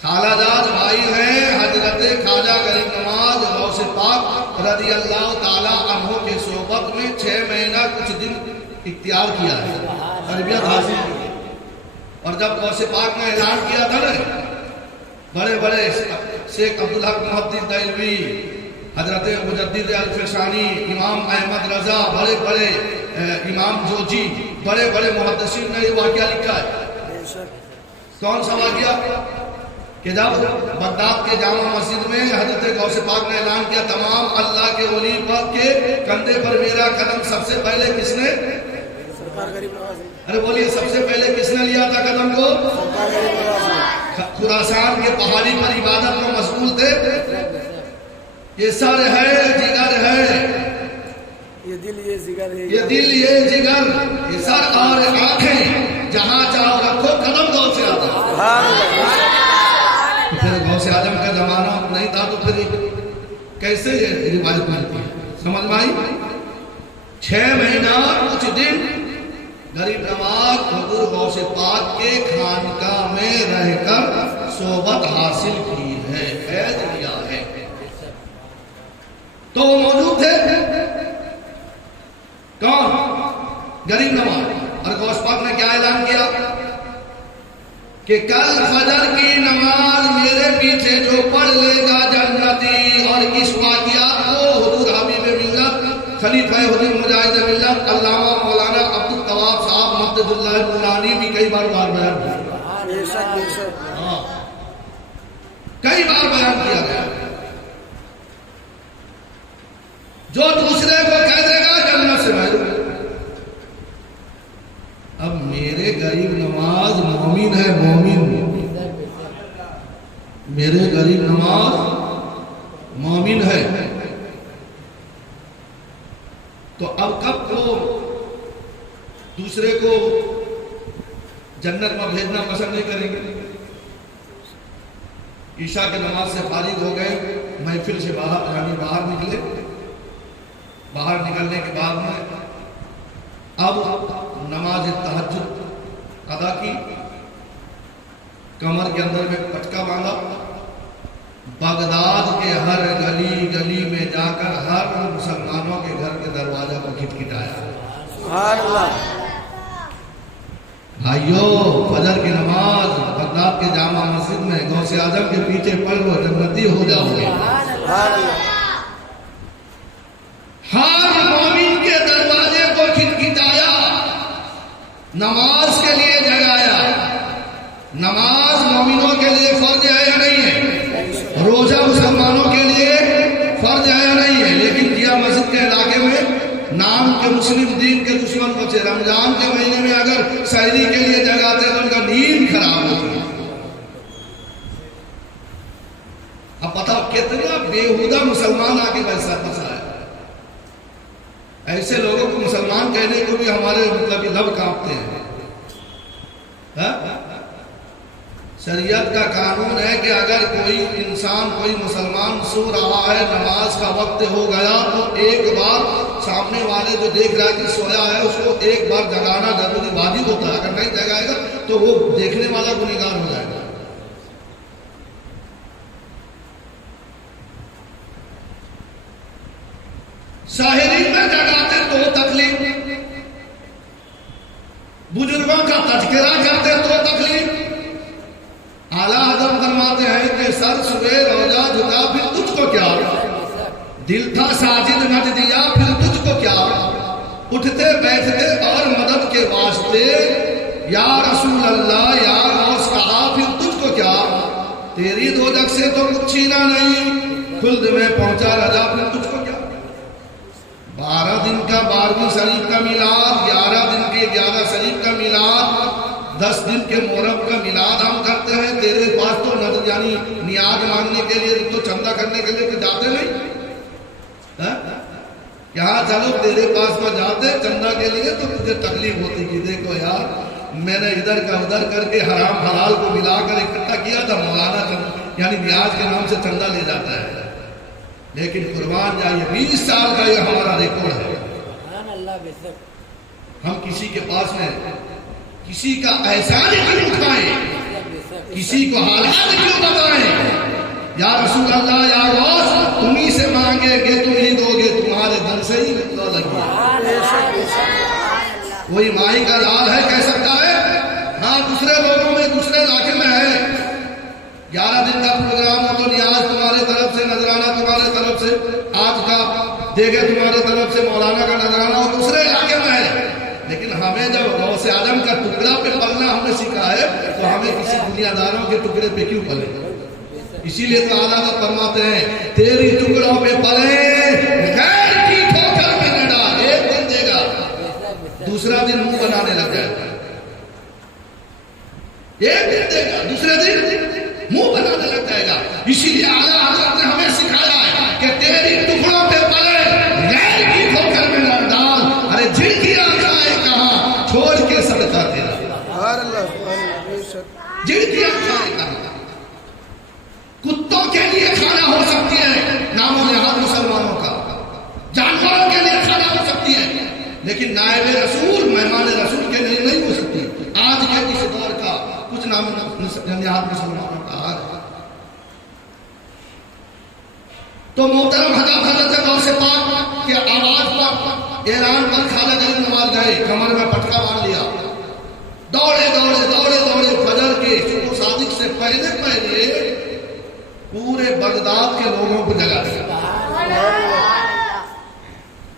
خالہ جان بھائی ہیں حضرت خواجہ غریب نواز غوث پاک رضی اللہ تعالی عنہ کے صحبت میں 6 مہینہ کچھ دن اختیار کیا ہے، تربیت حاصل کی۔ اور جب غوث پاک نے اعلان کیا تھا نا، بڑے شیخ عبدالحق محدث دہلوی، حضرت مجدد الفشانی، امام احمد رضا، بڑے امام جوجی، بڑے محدثین نے یہ واقعہ لکھا ہے۔ کون سا واقعہ؟ کہ جب بغداد کے جامع مسجد میں حضرت غوث پاک نے اعلان کیا تمام اللہ کے ولی پاک کے کندھے پر میرا قدم سب سے پہلے کس نے؟ ارے بولیے سب سے پہلے کس نے لیا تھا قدم کو؟ خراسان کے پہاڑی پر عبادت میں مشغول تھے۔ یہ سر ہے، جگر ہے، یہ دل یہ جگر، یہ سر اور آنکھیں جہاں چاہو رکھو قدم غوث اعظم۔ پھر غوث اعظم کا زمانہ نہیں تھا تو پھر کیسے یہ روایت ملتی ہے؟ سمجھ میں آئی؟ 6 مہینہ کچھ دن غریب نواز حضور غوث پاک کے خانقاہ میں رہ کر صحبت حاصل کی ہے، قید کیا ہے۔ تو وہ موجود تھے کون؟ غریب نواز۔ اور غوث پاک نے کیا اعلان کیا کہ کل فجر کی نماز میرے پیچھے جو پڑھ لے گا جنتی۔ اور اس واقعات کو حضور حبیب ملت خلیفہ حضور مجاہد ملت علامہ مولانا عبدالتواب صاحب مدد اللہ بولانی بھی کئی بار بیان کیا، کئی بار بیان کیا گیا۔ جو دوسرے کو کہہ دے گا جنت سے محروم۔ اب میرے غریب نواز مومن ہے، میرے غریب نواز مومن ہے، تو اب کب کو دوسرے کو جنت میں بھیجنا پسند نہیں کریں گے؟ عشاء کی نماز سے فارغ ہو گئے، محفل سے باہر نکلے، باہر نکلنے کے بعد میں اب نماز تہجد ادا کی، کمر کے اندر میں پٹکا باندھا، بغداد کے ہر گلی میں جا کر ہر مسلمانوں کے گھر کے دروازہ کو کھٹکھٹایا۔ بھائیو فجر کی نماز بغداد کے جامع مسجد میں غوث اعظم کے پیچھے پڑھ لو جنتی ہو جاؤ گے۔ ہر مومن کے دروازے کو کھٹکھٹایا، نماز کے لیے جگایا۔ نماز مومنوں کے لیے فرض ہے یا نہیں ہے؟ روزہ مسلمانوں کے لیے فرض ہے یا نہیں ہے؟ لیکن جیا مسجد کے علاقے میں نام کے مسلم دین کے دشمن بچے رمضان کے مہینے میں اگر سحری کے لیے جگاتے ہیں تو ان کا نیند خراب ہوتی ہے۔ اب بتاؤ کتنا بےہودہ مسلمان آ کے ویسا پھنسا ہے۔ ایسے لوگوں کو مسلمان کہنے کو بھی ہمارے مطلب لب کانپتے ہیں۔ شریعت کا قانون ہے کہ اگر کوئی انسان کوئی مسلمان سو رہا ہے، نماز کا وقت ہو گیا تو ایک بار سامنے والے جو دیکھ رہا ہے کہ سویا ہے اس کو ایک بار جگانا ضروری واجب ہوتا ہے۔ اگر نہیں جگائے گا تو وہ دیکھنے والا گنہگار ہو جائے گا۔ ساحری میں جگاتے تو تکلیف، بزرگوں کا تذکرہ کرتے تو تکلیف۔ اعلیٰ حضرت فرماتے ہیں کہ سر سوے روزہ جھکا پھر تجھ کو کیا، دل تھا ساجد نچ دیا پھر تجھ کو کیا، اٹھتے بیٹھتے اور مدد کے واسطے یا رسول اللہ یا غوث کہا پھر تجھ کو کیا، تیری دوزخ سے تو کچھ چھینا نہیں، خلد میں پہنچا رجا پھر تجھ کو کیا۔ 12 دن کا 12ویں شریف کا میلاد، 11 دن کے 11 شریف کا میلاد، 10 دن کے محرم کا میلاد ہم کرتے ہیں۔ تیرے پاس تو نظر یعنی نیاز مانگنے کے لیے تو چندہ کرنے کے لیے تو جاتے نہیں، یہاں چلو تیرے پاس میں جاتے چندہ کے لیے تو تجھے تکلیف ہوتی کہ دیکھو یار میں نے ادھر کا ادھر کر کے حرام حلال کو ملا کر اکٹھا کیا تھا، مولانا یعنی نیاز کے نام سے چندہ لے جاتا ہے۔ لیکن قربان جائیے 20 سال کا یہ ہمارا ریکارڈ ہے۔ ہم کسی کے پاس میں کسی کا احسان کیوں اٹھائیں، کسی کو حالات کیوں بتائیں؟ یا رسول اللہ یا غوث تمہیں سے مانگے گے تم ہی دو گے، تمہارے دل سے ہی لگے۔ کوئی مائی کا لال ہے کہہ سکتا ہے؟ ہاں دوسرے لوگوں میں دوسرے علاقے میں ہے، 11 دن کا پروگرام ہو تو نیاز تمہارے طرف سے، نذرانہ تمہارے طرف سے، آج کا دے گے تمہارے طرف سے، مولانا کا نذرانہ ہو دوسرے علاقے میں ہے۔ لیکن ہمیں جب غوث اعظم کا ٹکڑا پہ پلنا ہمیں سکھا ہے تو ہمیں کسی دنیا داروں کے ٹکڑے پہ کیوں پلے؟ اسی لیے تو اعلیٰ فرماتے ہیں تیری ٹکڑوں پہ پلے غیر کی ٹھوکر میں نہ ڈال، ایک دن دے گا دوسرا دن منہ بنانے لگ جائے گا، ایک دن دے گا دوسرے دن منہ بنانے لگ جائے گا۔ اسی لیے اعلیٰ حضرت نے ہمیں سکھایا ہے کہ تیری ٹکڑوں پہ پلے غیر کی ٹھوکر میں نہ ڈال، ارے جن کی آنکھیں کہاں چھوڑ کے صدقہ تیرا، جن کی آنکھیں کہاں۔ کتوں کے لیے کھانا ہو سکتی ہے نام و نہاد مسلمانوں کا، جانوروں کے لیے کھانا ہو سکتی ہے، لیکن نائب رسول مہمان رسول کے لیے نہیں ہو سکتی۔ آج کے اس دور کا کچھ نام و نہاد مسلمانوں کا حال ہے۔ تو محترم حضرت غوث پاک کے آواز پر ایران پر خواجہ غریب نواز گئے، کمر میں پٹکا مار لیا، دوڑے دوڑے دوڑے دوڑے فجر کے صبح صادق سے پہلے پورے بغداد کے لوگوں کو جگا دیا۔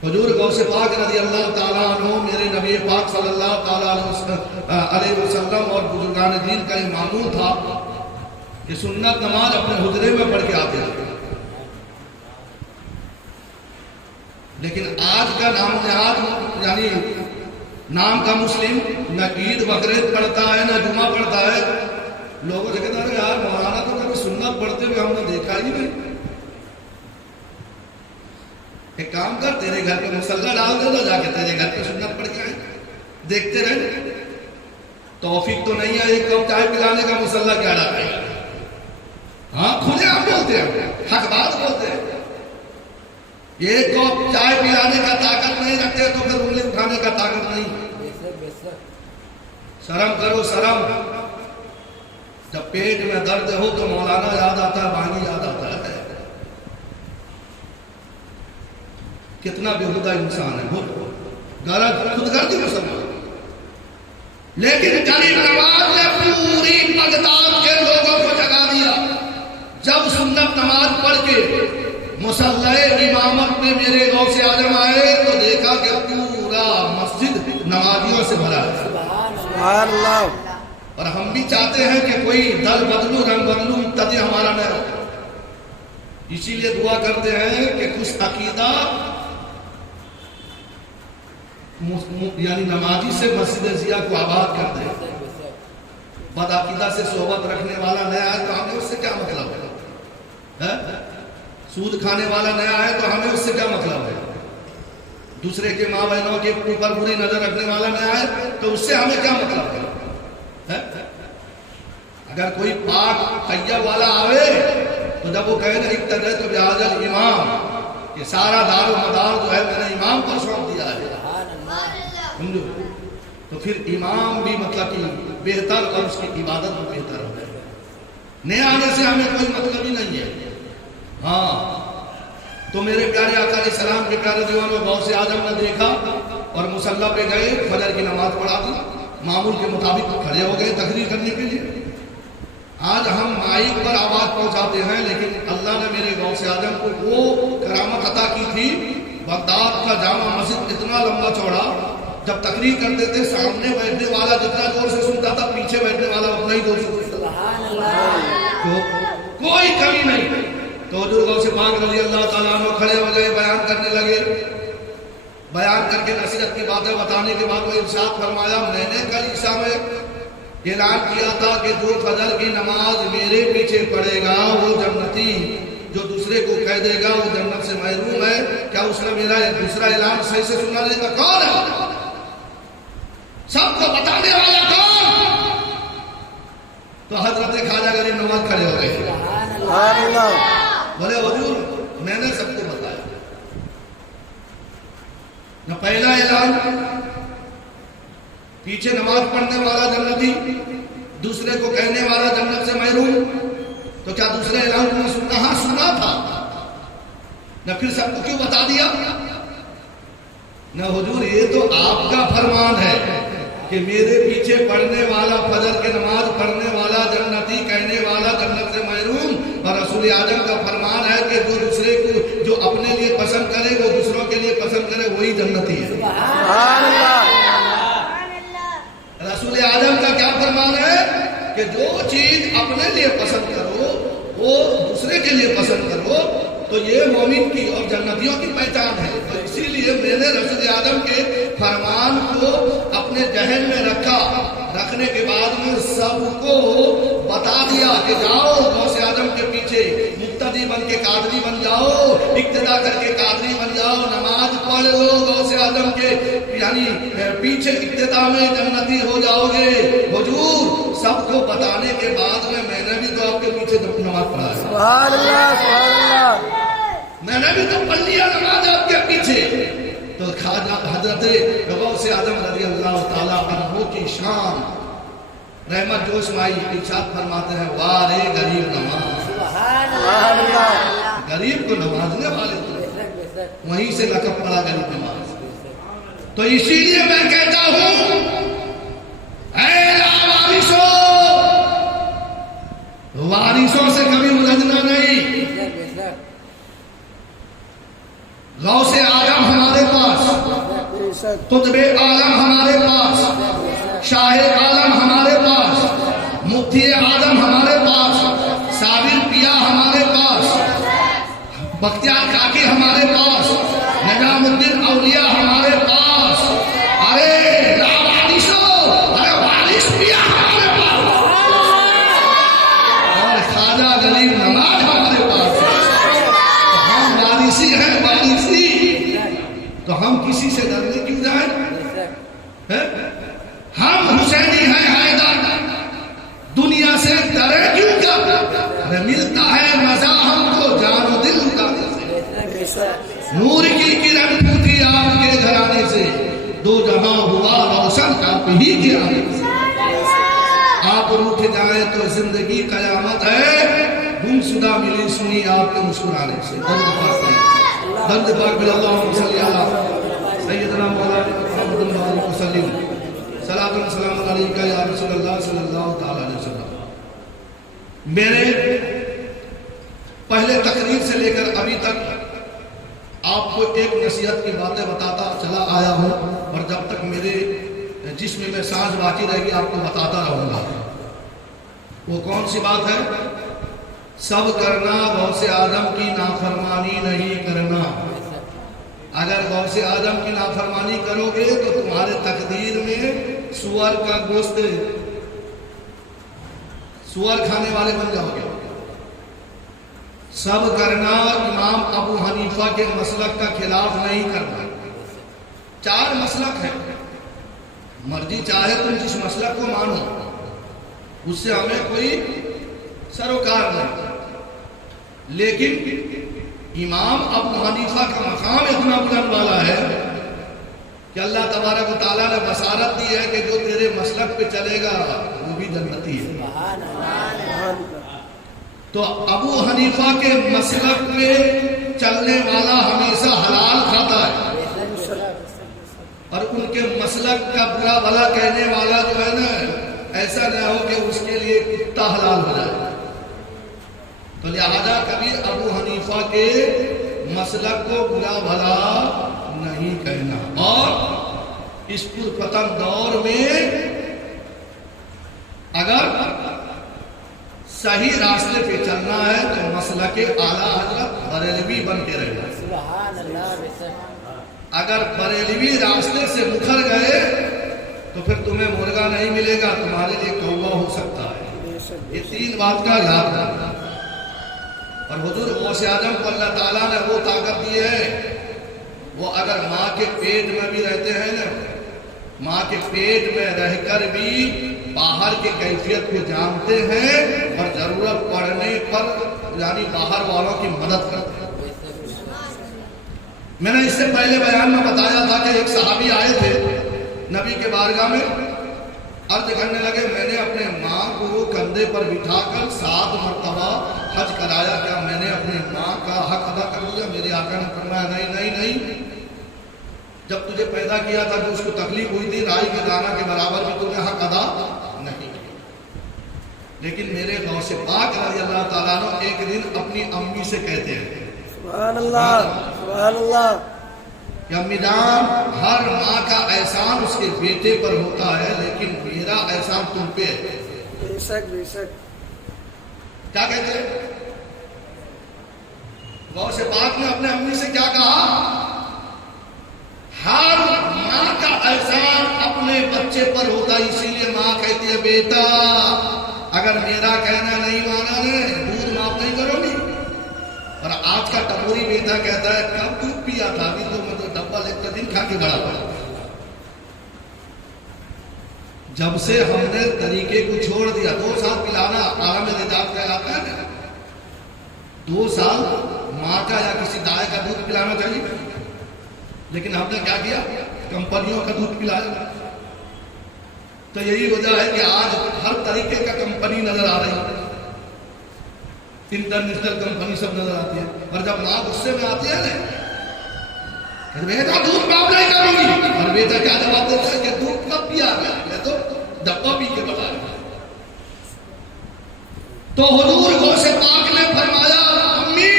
حضور غوث پاک رضی اللہ تعالیٰ عنہ میرے نبی پاک صلی اللہ تعالیٰ علیہ وسلم اور بزرگان دین کا یہ معمول تھا کہ سنت نماز اپنے حجرے میں پڑھ کے آتے ہیں، لیکن آج کا نام نہاد یعنی نام کا مسلم نہ عید بقرعید پڑھتا ہے نہ جمعہ پڑھتا ہے، لوگوں سے کہتا ہے یار مولانا تو کبھی سنت پڑھتے ہوئے ہم نے دیکھا ہی نہیں۔ ایک کام کر تیرے گھر پہ مصلی ڈال دے تو جا کے تیرے گھر پہ سنت پڑھ کے آئے، دیکھتے رہے۔ توفیق تو نہیں ہے ایک کپ چائے پلانے کا، مصلی کیا ڈالتا ہے؟ ہاں کھلے ہم بولتے ہیں، حق بات بولتے ہیں۔ ایک کپ چائے پلانے کا طاقت نہیں رکھتے تو پھر انگلی اٹھانے کا طاقت نہیں۔ شرم کرو شرم۔ جب پیٹ میں درد ہو تو مولانا یاد آتا ہے، بانی یاد آتا ہے۔ کتنا بےہودہ انسان ہے، خود غرضی مسلمان۔ لیکن غریب نواز نے پوری بغداد کے لوگوں کو جگا دیا۔ جب سنت نماز پڑھ کے مصلی امامت میں میرے غوث اعظم آئے تو دیکھا کہ پورا مسجد نمازیوں سے بھرا ہے۔ سبحان اللہ۔ اور ہم بھی چاہتے ہیں کہ کوئی دل بدلو رنگ بدلو مبتدی ہمارا نہ ہو. اسی لیے دعا کرتے ہیں کہ کچھ عقیدہ یعنی نمازی سے مسجد ضیاء کو آباد کر دے. بدعقیدہ سے صحبت رکھنے والا نیا ہے تو ہمیں اس سے کیا مطلب ہے؟ سود کھانے والا نیا ہے تو ہمیں اس سے کیا مطلب ہے؟ دوسرے کے ماں بہنوں کے اوپر بری نظر رکھنے والا نیا ہے تو اس سے ہمیں کیا مطلب ہے؟ اگر کوئی پاک طیب والا آوے تو جب وہ کہے نا اقتدیت بہذا الامام، کہ سارا دار و مدار جو ہے میں نے امام پر سونپ دیا ہے، سمجھو، تو پھر امام بھی مطلب کہ بہتر اور اس کی عبادت بھی بہتر ہو جائے. نیا آنے سے ہمیں کوئی مطلب ہی نہیں ہے. ہاں تو میرے پیارے آقا علیہ السلام کے پیارے دیوان میں غوث اعظم نے دیکھا اور مصلی پہ گئے، فجر کی نماز پڑھا دی، معمول کے مطابق کھڑے ہو گئے تقریر کرنے کے لیے. آج ہم مائک پر آواز پہنچاتے ہیں، لیکن اللہ نے میرے غوث اعظم کو وہ کرامت عطا کی تھی. بغداد کا جامع مسجد اتنا لمبا چوڑا، جب تقریر کرتے تھے سامنے بیٹھنے والا جتنا زور سے سنتا تھا پیچھے بیٹھنے والا اتنا ہی زور سے سنتا تھا، کوئی کمی نہیں. تو حضور غوث پاک رضی اللہ تعالیٰ عنہ کھڑے ہو گئے، بیان کرنے لگے. بیان کر کے نصیحت کی باتیں بتانے کے بعد وہ ارشاد فرمایا، میں نے کل عشاء میں اعلان کیا تھا کہ جو فجر کی نماز میرے پیچھے پڑھے گا وہ جنتی، جو دوسرے کو کہہ دے گا وہ جنت سے محروم ہے. کیا اس نے میرا دوسرا اعلان صحیح سے سنا لے گا؟ کون ہے سب کو بتانے والا؟ کون؟ تو حضرت خواجہ غریب نواز کھڑے ہو گئے، بولے حضور میں نے سب کو بتایا. نہ پہلا اعلان پیچھے نماز پڑھنے والا جنتی، دوسرے کو کہنے والا جنت سے محروم، تو کیا دوسرے اعلان کو میں سننا؟ ہاں سنا تھا. نہ پھر سب کو کیوں بتا دیا؟ نہ حضور یہ تو آپ کا فرمان ہے کہ میرے پیچھے پڑھنے والا فجر کی نماز پڑھنے والا جنتی، کہنے والا جنت سے محروم. اور رسول اعظم کا فرمان ہے کہ جو دوسرے کو جو اپنے لیے پسند کرے وہ دوسروں کے لیے پسند کرے وہی جنتی ہے. رسول اعظم کا کیا فرمان ہے کہ جو چیز اپنے لیے پسند کرو وہ دوسرے کے لیے پسند کرو تو یہ مومن کی اور جنتیوں کی پہچان ہے. تو اسی لیے میں نے رسول اعظم کے فرمان کو اپنے ذہن میں رکھا. رکھنے کے بعد میں سب کو بتا دیا کہ جاؤ غوث اعظم کے پیچھے مقتدی بن کے قادری بن جاؤ، اقتدا کر کے قادری بن جاؤ، نماز پڑھ لو غوث اعظم کے یعنی پیچھے اقتدا میں جنتی ہو جاؤ گے. حضور سب کو بتانے کے بعد میں نے بھی تو آپ کے پیچھے نماز پڑھا ہے. سبحان اللہ سبحان اللہ. میں نے بھی تو پڑھ لیا نماز آپ کے پیچھے. تو حضرت غوث اعظم رضی اللہ تعالیٰ عنہ کی شان رحمت جوش مائی ارشاد فرماتے ہیں، وارے غریب نماز. سبحان اللہ. غریب کو نوازنے والے تو وہیں سے لقب پڑا غریب نماز. تو اسی لیے میں کہتا ہوں اے وارثوں، وارثوں سے کبھی الجھنا نہیں. غوث اعظم ہمارے پاس، قطب عالم ہمارے پاس، شاہ عالم ہمارے پاس، مفتی اعظم ہمارے پاس، صابر پیا ہمارے پاس، بختیار کاکی ہمارے پاس، نظام الدین اولیاء ہمارے پاس. ارے وارثوں، ارے وارث پیا ہمارے پاس، اور خواجہ غریب نواز ہمارے پاس. ہم وارثی ہیں، وارثی. تو ہم کسی سے ڈرنے کیوں جائیں؟ ہم حسینی ہیں حیدر، دنیا سے ڈرے کیوں کر؟ ملتا ہے مزہ ہم کو جان و دل لٹانے سے. نور کی کرن پھوٹی آپ کے گھرانے سے، دو جہاں ہوا روشن آپ ہی کے آنے سے. آپ روٹھ جائیں تو زندگی قیامت ہے، گم شدہ ملی سنی آپ کے مسکرانے سے. درد پاک بل اللہم صلی علی سیدنا مولانا محمد علیہ وسلم. صلاۃ و سلام علیکہ یا رسول اللہ صلی اللہ تعالی علیہ وسلم. میرے پہلے تقریر سے لے کر ابھی تک آپ کو ایک نصیحت کی باتیں بتاتا چلا آیا ہوں، اور جب تک میرے جسم میں سانس باقی رہے گی آپ کو بتاتا رہوں گا۔ وہ کون سی بات ہے؟ سب کرنا غوث اعظم کی نافرمانی نہیں کرنا۔ اگر غوث اعظم کی نافرمانی کرو گے تو تمہارے تقدیر میں سور کا گوشت، سور کھانے والے بن جاؤ گے۔ سب کرنا امام ابو حنیفہ کے مسلک کا خلاف نہیں کرنا۔ 4 مسلک ہیں، مرضی چاہے تم جس مسلک کو مانو، اس سے ہمیں کوئی سروکار نہیں، لیکن امام ابو حنیفہ کا مقام اتنا بلند والا ہے کہ اللہ تبارک و تعالیٰ نے بشارت دی ہے کہ جو تیرے مسلک پہ چلے گا وہ بھی جنتی ہے۔ تو ابو حنیفہ کے مسلک پہ چلنے والا ہمیشہ حلال کھاتا ہے، اور ان کے مسلک کا برا بھلا کہنے والا جو ہے نا، ایسا نہ ہو کہ اس کے لیے کتا حلال ہو جائے۔ تو لہذا کبھی ابو حنیفہ کے مسلک کو برا بھلا نہیں کہنا۔ اور اس پرفتن دور میں اگر صحیح راستے پہ چلنا ہے تو مسلک اعلیٰ حضرت بریلوی بن کے رہنا۔ سبحان اللہ۔ اگر بریلوی راستے سے مکھر گئے تو پھر تمہیں مرغا نہیں ملے گا، تمہارے لیے کوّا ہو سکتا ہے۔ یہ 3 بات کا یاد رکھنا۔ اور حضور غوث اعظم کو اللہ تعالیٰ نے وہ طاقت دی ہے، وہ اگر ماں کے پیٹ میں بھی رہتے ہیں نا، ماں کے پیٹ میں رہ کر بھی باہر کی کیفیت کو جانتے ہیں، اور ضرورت پڑنے پر یعنی باہر والوں کی مدد کرتے ہیں۔ میں نے اس سے پہلے بیان میں بتایا تھا کہ ایک صحابی آئے تھے نبی کے بارگاہ میں، عرض کرنے لگے میں نے اپنے ماں کو کندھے پر بٹھا کر 7 مرتبہ حج کرایا، کیا میں نے اپنی ماں کا حق ادا کر دیا؟ میرے آقا نے فرمایا نہیں نہیں نہیں، جب تجھے پیدا کیا تھا جو اس کو تکلیف ہوئی تھی رائی کے دانہ کے برابر بھی تم نے حق ادا نہیں کیا۔ لیکن میرے غوث پاک رضی اللہ تعالیٰ عنہ ایک دن اپنی امی سے کہتے ہیں، سبحان اللہ، سبحان اللہ، کہ امی جان، ہر ماں کا احسان اس کے بیٹے پر ہوتا ہے، لیکن میرا احسان تم پہ ہے۔ بے شک بے شک۔ کیا کہتے ہیں؟ غوث پاک نے اپنے امی سے کیا کہا؟ ہر ماں کا احسان اپنے بچے پر ہوتا ہے، اسی لیے ماں کہتی ہے بیٹا اگر میرا کہنا نہیں مانا نے دودھ معاف نہیں کرو گی۔ اور آج کا ٹپوری بیٹا کہتا ہے کب دودھ پیا تھا، ابھی تو میں تو ڈبہ لے کر دن کھا کے بڑا پڑا۔ جب سے ہم نے طریقے کو چھوڑ دیا، 2 سال پلانا عالم نجات کہلاتا ہے نا، 2 سال ماں کا یا کسی گائے کا دودھ پلانا چاہیے، لیکن ہم نے کیا کیا؟ کمپنیوں کا دودھ پلایا۔ تو یہی وجہ ہے کہ آج ہر طریقے کا کمپنی نظر آ رہی ہے، انٹرنیشنل کمپنی سب نظر آتی ہے، اور جب ماں غصے میں آتی ہے نا بیٹا دودھ معاف نہیں کروں گی، اور بیٹا کیا جواب دیتا ہے کہ دودھ کب پیا گیا، میں تو ڈبہ پی کے بتا رہا۔ تو حضور غوث پاک نے فرمایا امی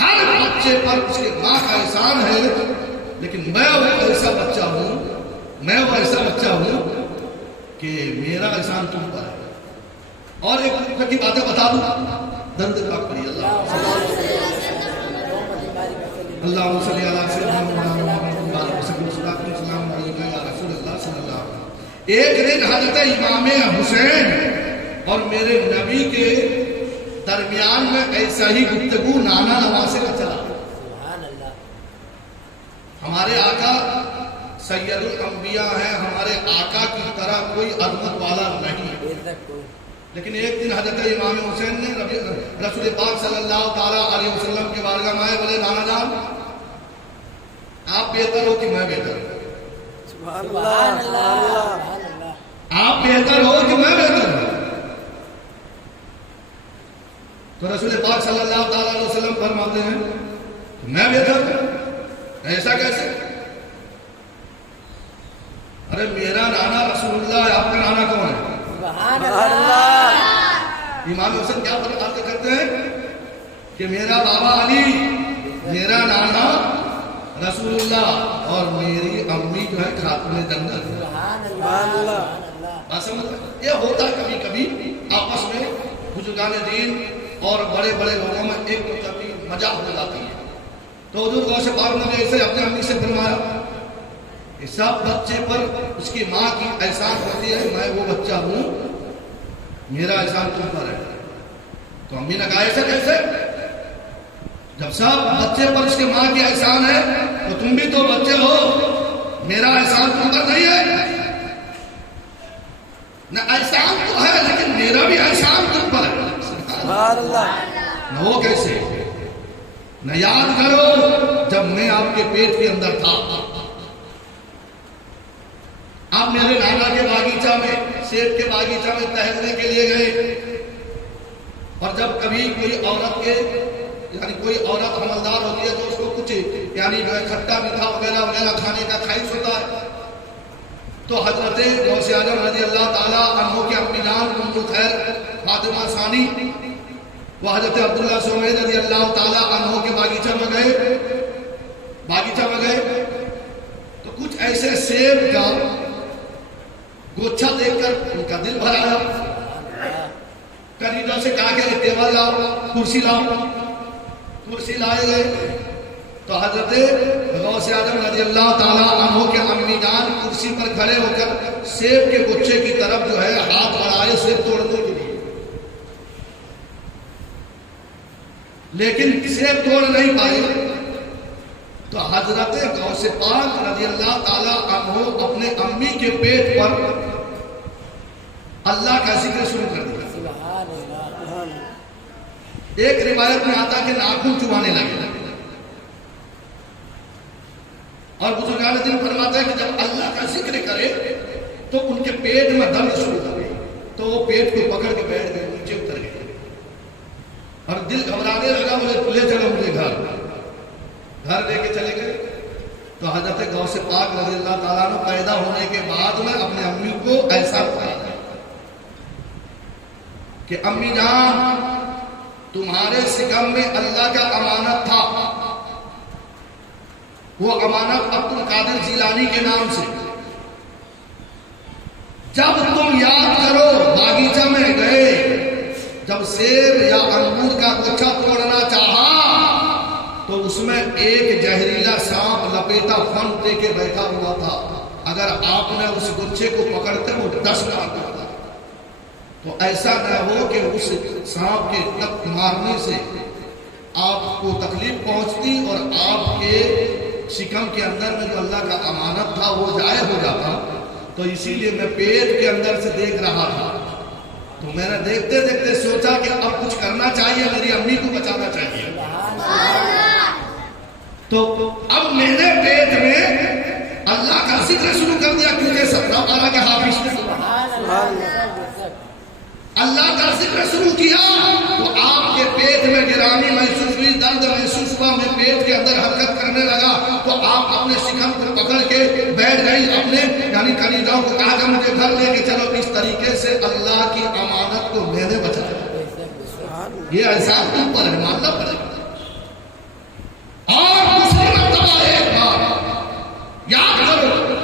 ہر بچے پر اس کے ماں کا احسان ہے، لیکن میں وہ ایسا بچہ ہوں کہ میرا احسان تم پر ہے۔ اور ایک کی باتیں بتا دوں، درد پاک پڑھی اللہم صلی علی سیدنا محمد السلام علیکم یا رسول اللہ صلی اللہ علیہ وسلم۔ ایک دن حضرت امام حسین اور میرے نبی کے درمیان میں ایسا ہی گفتگو نانا نواسے کا چلا۔ ہمارے آقا سید الانبیاء ہیں، ہمارے آقا کی طرح کوئی عظمت والا نہیں ہے، لیکن ایک دن حضرت امام حسین نے رسول پاک صلی اللہ تعالیٰ علیہ وسلم کے بارگاہ میں آئے، بولے نانا جان آپ بہتر ہو کہ میں بہتر ہوں؟ سبحان اللہ، آپ بہتر ہو کہ میں بہتر ہوں؟ تو رسول پاک صلی اللہ تعالیٰ علیہ وسلم فرماتے ہیں میں بہتر ہوں، ایسا کیسے؟ ارے میرا نانا رسول اللہ ہے، آپ کا نانا کون ہے؟ سبحان اللہ۔ امام حسین کیا باتیں کرتے ہیں کہ میرا بابا علی، میرا نانا رسول اللہ اور میری امی جو ہے خاتون جنت ہے۔ سبحان اللہ یہ ہوتا ہے کبھی کبھی آپس میں بزرگان دین اور بڑے بڑے لوگوں میں ایک کبھی مزاح ہو جاتی ہے۔ تو حضور غوث پاک نے ایسے اپنے امی سے فرمایا کہ سب بچے پر اس کی ماں کی احسان ہوتی ہے، میں وہ بچہ ہوں، میرا احسان تم پر ہے۔ تو امی نے کہا ایسے کیسے؟ جب سب بچے پر اس کے ماں کی احسان ہے تو تم بھی تو بچے ہو، میرا احسان تم پر نہیں ہے؟ نہ احسان تو ہے لیکن میرا بھی احسان تم پر ہے۔ سبحان اللہ نہ وہ کیسے؟ نہ یاد کرو جب میں آپ کے پیٹ کے اندر تھا، آپ میرے نانا کے باغیچہ میں، سیب کے باغیچہ میں ٹہلنے کے لیے گئے، اور جب کبھی کوئی عورت کے یعنی کوئی عورت حملدار ہوتی ہے تو اس کو کچھ یعنی جو ہے کھٹا میٹھا وغیرہ وغیرہ کھانے کا خواہش ہوتا ہے، تو حضرت غوث اعظم رضی اللہ تعالیٰ عنہ کے امی جان ام الخیر فاطمہ ثانی وہ حضرت عبداللہ سمیع رضی اللہ تعالیٰ عنہ کے باغیچہ میں گئے تو کچھ ایسے سیب کا گوچھا دیکھ کر ان کا دل بھر آیا، قریبوں سے کہا کہ ٹیبل لاؤ، کرسی لاؤ، کرسی لائے گئے تو حضرت غوث اعظم رضی اللہ تعالیٰ عنہ کے امی جان کرسی پر کھڑے ہو کر سیب کے گچھے کی طرف جو ہے ہاتھ بڑھائے سیب توڑنے کے لیے، لیکن سیب توڑ نہیں پائے۔ تو حضرت غوث پاک رضی اللہ تعالیٰ عنہ اپنے امی کے پیٹ پر اللہ کا ذکر شروع کر دیا۔ ایک روایت میں آتا کہ ناخن چبانے لگے، اور بزرگان دین فرماتا ہے کہ جب اللہ کا ذکر کرے تو ان کے پیٹ میں درد شروع ہو گئی، تو وہ پیٹ کو پکڑ کے بیٹھ گئے، نیچے اتر گئے، اور دل گھبرانے لگا، مجھے لے چلو مجھے گھر لے کے چلے گئے۔ تو حضرت غوث پاک رضی اللہ تعالیٰ عنہ پیدا ہونے کے بعد میں اپنے امی کو ایسا بتایا کہ امی جان تمہارے شکم میں اللہ کا امانت تھا، وہ امانت عبد القادر جیلانی کے نام سے، جب تم یاد کرو باغیچہ میں گئے، جب سیب یا انگور کا گچھا توڑنا چاہا تو اس میں ایک زہریلا سانپ لپیٹا فن دے کے بیٹھا ہوا تھا، اگر آپ نے اس گچھے کو پکڑتے وہ 10 مار دیتا، تو ایسا نہ ہو کہ اس سانپ کے لت مارنے سے آپ کو تکلیف پہنچتی اور آپ کے شکم کے اندر میں جو اللہ کا امانت تھا وہ ضائع ہو جاتا۔ تو اسی لیے میں پیٹ کے اندر سے دیکھ رہا تھا، تو میں نے دیکھتے دیکھتے سوچا کہ اب کچھ کرنا چاہیے، میری امی کو بچانا چاہیے، تو اب میرے پیٹ میں اللہ کا ذکر شروع کر دیا، کیونکہ 17 پارہ کے حافظ تھے، اللہ کا ذکر شروع کیا تو آپ کے پیٹ میں گرانی محسوس ہوئی، درد محسوس ہوا، میں پیٹ کے اندر حرکت کرنے لگا، تو آپ اپنے شکم کو پکڑ کے بیٹھ گئی، اپنے یعنی کلیجاؤں کو کہا کہ مجھے گھر لے کے چلو۔ اس طریقے سے اللہ کی امانت کو میں نے بچایا، یہ احسان تم پر ہے، ماننا پڑے گا۔ اور دوسری مرتبہ ایک بار یاد کرو،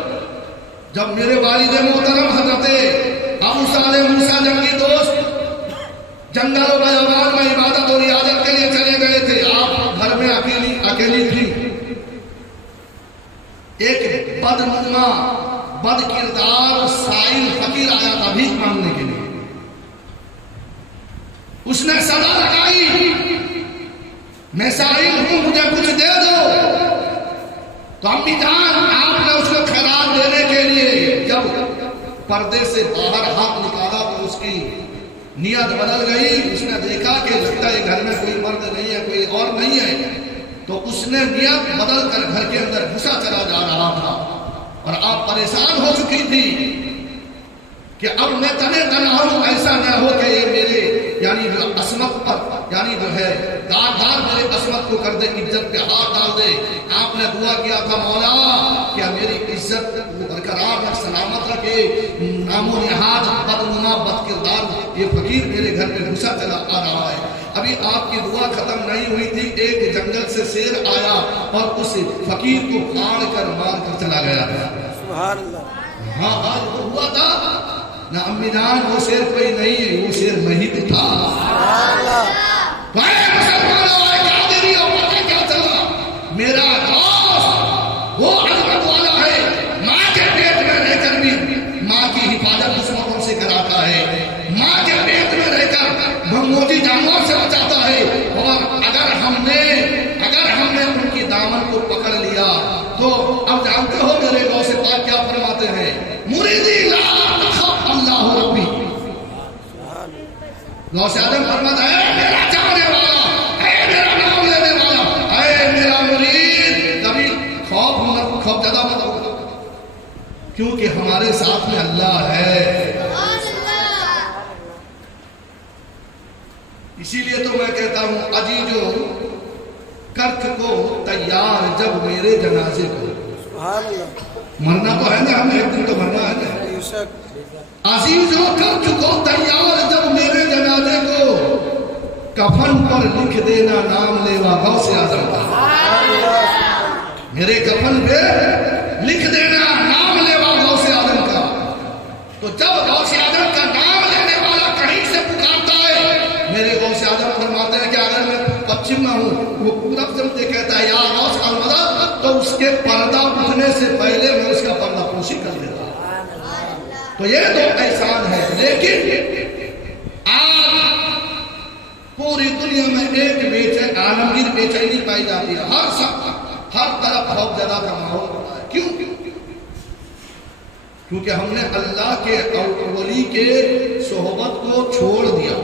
جب میرے والد محترم حضرت ابو صالح موسیٰ جنگی دوست جنگل و بیابان میں عبادت اور ریاضت کے لیے چلے گئے تھے، آپ گھر میں اکیلی تھی، ایک بدنما بد کردار سائل فقیر آیا تھا بھیک مانگنے کے لیے، اس نے صدا لگائی میں سائل ہوں مجھے کچھ دے دو، تو امی جان آپ نے اس کو خیرات دینے کے لیے جب پردے سے باہر ہاتھ نکالا تو اس کی نیت بدل گئی، اس نے دیکھا کہ لگتا ہے گھر میں کوئی مرد نہیں ہے، کوئی اور نہیں ہے، تو اس نے نیت بدل کر گھر کے اندر گھسا چلا جا رہا تھا، اور آپ پریشان ہو چکی تھی کہ اب میں تنہا ہوں، ایسا نہ ہو کہ یہ میرے یعنی عصمت پر یعنی جو ہے دار میرے عصمت کو کر دے، عزت پہ ہاتھ ڈال دے۔ آپ نے دعا کیا تھا مولا کیا میری عزت برقرار رکھ، سلامت رکھے، نام و نہاد بدنما بد کردار یہ فقیر میرے گھر میں گھسا چلا آ رہا ہے۔ ابھی آپ کی دعا ختم نہیں ہوئی تھی، ایک جنگل سے شیر آیا اور اس فقیر کو پھاڑ کر مار کر چلا گیا تھا۔ سبحان اللہ۔ ہاں آج وہ ہوا تھا نہ امی جان، وہ شیر کوئی نہیں ہے، وہ شیر نہیں تھا۔ سبحان اللہ۔ کیا چلا میرا دوست وہ عظمت والا ہے، ماں کے پیٹ میں رہ کر بھی ماں کی حفاظت دشمنوں سے کراتا ہے، ماں کے پیٹ میں رہ کر بھنگوٹی جانور سے بچاتا ہے، اور اگر ہم نے ان کی دامن کو پکڑ لیا تو اب جانتے ہو میرے غوث پاک کیا فرماتے ہیں، مریدی لا تخف اللہ ربی۔ غوث اعظم فرماتا ہے میرا چاہنے والا، اے میرا نام لینے والا، اے میرا مرید، کبھی خوف زدہ مت ہو، کیونکہ ہمارے ساتھ میں اللہ ہے۔ اسی لیے تو میں کہتا ہوں عزیزو کرت کو تیار جب میرے جنازے کو، سبحان اللہ۔ مرنا تو ہے نا، ہم ایک دن تو مرنا ہے نا۔ بے شک۔ عزیزو کرت کو تیار جب میرے جنازے کو، کفن پر لکھ دینا نام لیوا غوث اعظم کا، میرے کفن پہ لکھ دینا نام لیوا غوث اعظم کا۔ تو جب غوث اعظم کا نام لینے والا کہیں سے پکارتا ہے، میرے غوث اعظم فرماتے ہیں کہ اگر میں پچھم میں ہوں، وہ پورب سے کہتا ہے یا غوث المدد، تو اس کے پردہ اٹھنے سے پہلے میں اس کا پردہ پوشی کر دیتا ہوں۔ تو یہ تو احسان ہے، لیکن آج پوری دنیا میں ایک عالمگیر بے چینی پائی جاتی ہے، ہر طرف خوف زدہ کا ماحول ہوتا ہے۔ کیوں؟ کیونکہ ہم نے اللہ کے ولی کے صحبت کو چھوڑ دیا،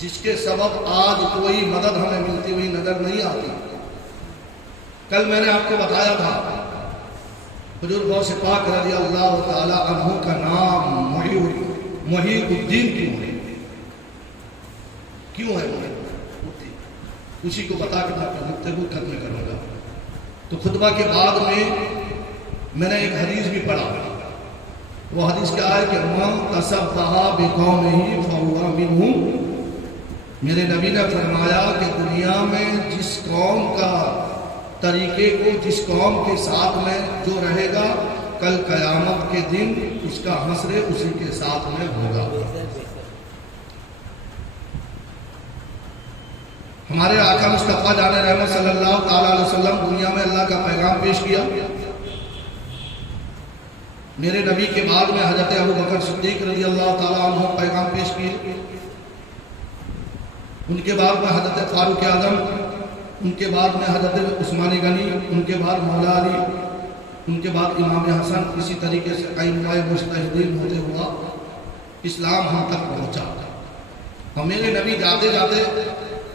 جس کے سبب آج کوئی مدد ہمیں ملتی ہوئی نظر نہیں آتی۔ کل میں نے آپ کو بتایا تھا حضور غوث پاک رضی اللہ تعالی عنہ کا نام محی الدین کیوں ہے اسی کو بتا کے میں گفتگو ختم کروں گا۔ تو خطبہ کے بعد میں نے ایک حدیث بھی پڑھا، وہ حدیث کیا ہے کہ من تشبہ بقومہ فہو منہم۔ میرے نبی نے فرمایا کہ دنیا میں جس قوم کا طریقے کو، جس قوم کے ساتھ میں جو رہے گا، کل قیامت کے دن اس کا حشر اسی کے ساتھ میں ہوگا۔ ہمارے آقا مصطفیٰ جان رحمت صلی اللہ تعالیٰ علیہ وسلم دنیا میں اللہ کا پیغام پیش کیا۔ میرے نبی کے بعد میں حضرت ابوبکر صدیق رضی اللہ تعالیٰ عنہ پیغام پیش کیے، ان کے بعد میں حضرت فاروق اعظم، ان کے بعد میں حضرت عثمان غنی، ان کے بعد مولا علی، ان کے بعد امام حسن، اسی طریقے سے ائمہ مجتہدین ہوتے ہوا اسلام ہم تک پہنچا۔ اور میرے نبی جاتے جاتے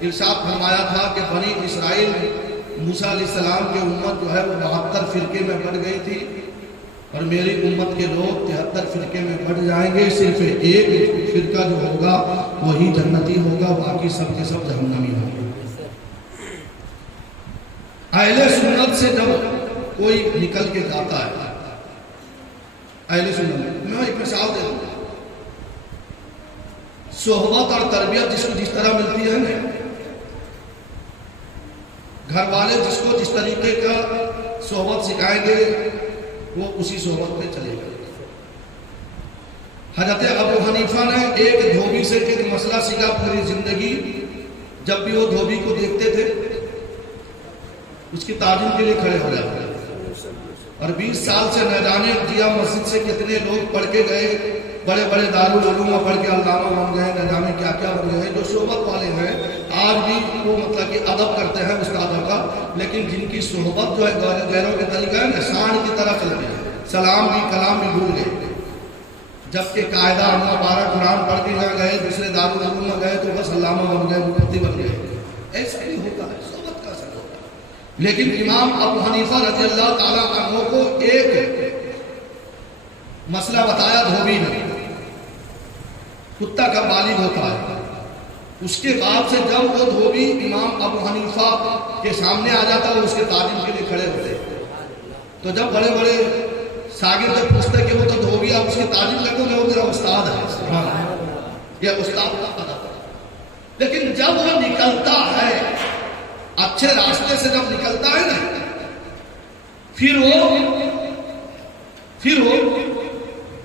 ارشاد فرمایا تھا کہ بنی اسرائیل موسیٰ علیہ السلام کے امت جو ہے وہ 72 فرقے میں بٹ گئی تھی، اور میری امت کے لوگ 73 فرقے میں بٹ جائیں گے، صرف ایک فرقہ جو ہوگا وہی جنتی ہوگا، باقی سب کے سب جہنمی ہوں گے۔ اہل سنت سے جب کوئی نکل کے جاتا ہے، اہل سنت، میں ایک مثال دے دوں، صحبت اور تربیت جس کو جس طرح ملتی ہے نا، گھر والے جس کو جس طریقے کا صحبت سکھائیں گے وہ اسی صحبت پہ چلے گا۔ حضرت ابو حنیفہ نے ایک دھوبی سے ایک مسئلہ سیکھا پوری زندگی، جب بھی وہ دھوبی کو دیکھتے تھے اس کی تعظیم کے لیے کھڑے ہو جاتے، اور 20 سال سے نہ جانے دیا مسجد سے کتنے لوگ پڑھ کے گئے، بڑے بڑے دارالعلوم پڑھ کے علامہ بن گئے، نہ جانے کیا کیا بن گئے۔ جو صحبت والے ہیں آج بھی وہ مطلب کہ ادب کرتے ہیں استادوں کا، لیکن جن کی صحبت جو ہے غیروں کے طریقہ ہے نا، سانڈ کی طرح چل گئے، سلام بھی کلام بھی بھول گئے۔ جبکہ قاعدہ ہم 12 قرآن پڑھ کے جہاں گئے، دوسرے دارالعلوم میں گئے تو بس علامہ بن گئے، مفتی بن گئے۔ ایسا نہیں ہوتا ہے، صحبت کا اثر ہوتا ہے۔ لیکن امام ابو حنیفہ رضی اللہ تعالیٰ عنہ کو ایک مسئلہ بتایا دھوبی نے، کتا کا بالغ ہوتا ہے، اس کے بعد سے جب وہ دھوبی امام ابو حنیفہ کے سامنے آ جاتا ہے وہ اس کے تعظیم کے لیے کھڑے ہوتے، تو جب بڑے بڑے شاگرد پوچھتے کہ وہ تو دھوبی، آپ اس کی تعظیم کرتے ہیں، وہ میرا استاد ہے، یہ استاد کا ادب۔ لیکن جب وہ نکلتا ہے اچھے راستے سے، جب نکلتا ہے نا، پھر وہ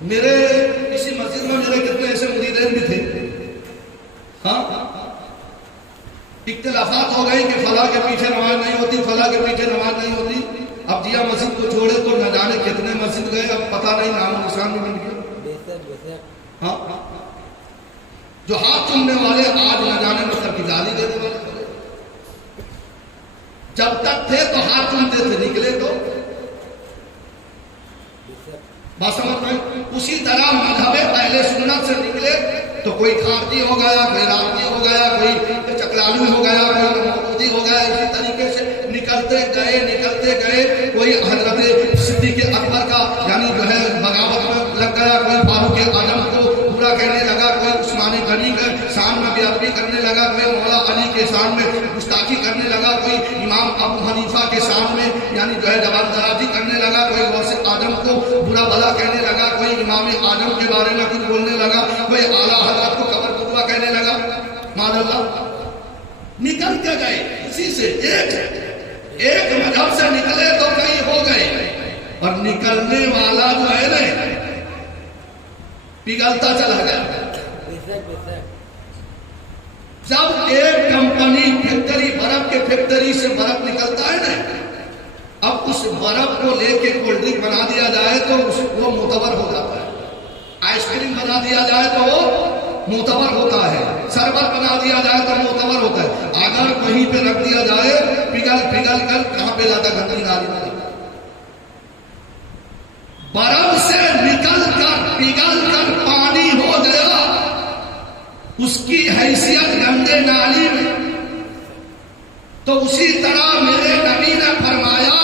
میرے کسی مسجد میں میرے کتنے ایسے مریدین بھی تھے، ہاں اختلافات ہو گئی کہ فلاں کے پیچھے نماز نہیں ہوتی، فلاں کے پیچھے نماز نہیں ہوتی. اب جیا مسجد کو چھوڑے تو نہ جانے کتنے مسجد گئے، اب پتہ نہیں، نام و نشان بھی مل گیا. ہاں جو ہاتھ چومنے والے آج نہ جانے مطلب کی گالی دینے والے، جب تک تھے تو ہاتھ چومتے تھے، نکلے تو بات سمجھ میں. اسی طرح مذہب اہل سنت سے نکلے تو کوئی خارجی ہو گیا، کوئی رافضی ہو گیا، کوئی چکلالو ہو گیا، کوئی مودودی ہو گیا. اسی طریقے سے نکلتے گئے کوئی حضرت صدیق اکبر کا یعنی جو ہے بغاوت میں لگ گیا، کوئی فاروق اعظم کو برا کہنے لگا، کوئی عثمان غنی کے شان میں بے ادبی کرنے لگا، کوئی مولا علی کے شان میں گستاخی کرنے لگا، کوئی امام ابو حنیفہ کے شان میں یعنی جو ہے جوان درازی کرنے لگا، کوئی غوث اعظم کو برا بھلا کہنے لگا، کوئی امام اعظم کے بارے میں کچھ بولنے لگا، کوئی اعلیٰ حضرت کو قبر بدعا کہنے لگا. معاذ اللہ. نکل کے گئے اسی سے، ایک مذہب سے نکلے تو کئی ہو گئے، اور نکلنے والا جو ہے نا پگھلتا چلا گیا. جب ایک کمپنی فیکٹری، برف کے فیکٹری سے برف نکلتا ہے نا، اب اس برف کو لے کے کولڈ ڈرنک بنا دیا جائے تو وہ معتبر ہو جاتا ہے. آئس کریم بنا دیا جائے تو وہ معتبر ہوتا ہے. شربت بنا دیا جائے تو معتبر ہوتا ہے. اگر کہیں پہ رکھ دیا جائے پگھل کر کہاں پہ جاتا؟ گندی نالی میں. برف سے نکل کر پگھل کر پانی ہو گیا، اس کی حیثیت گندے نالی میں. تو اسی طرح میرے نبی نے فرمایا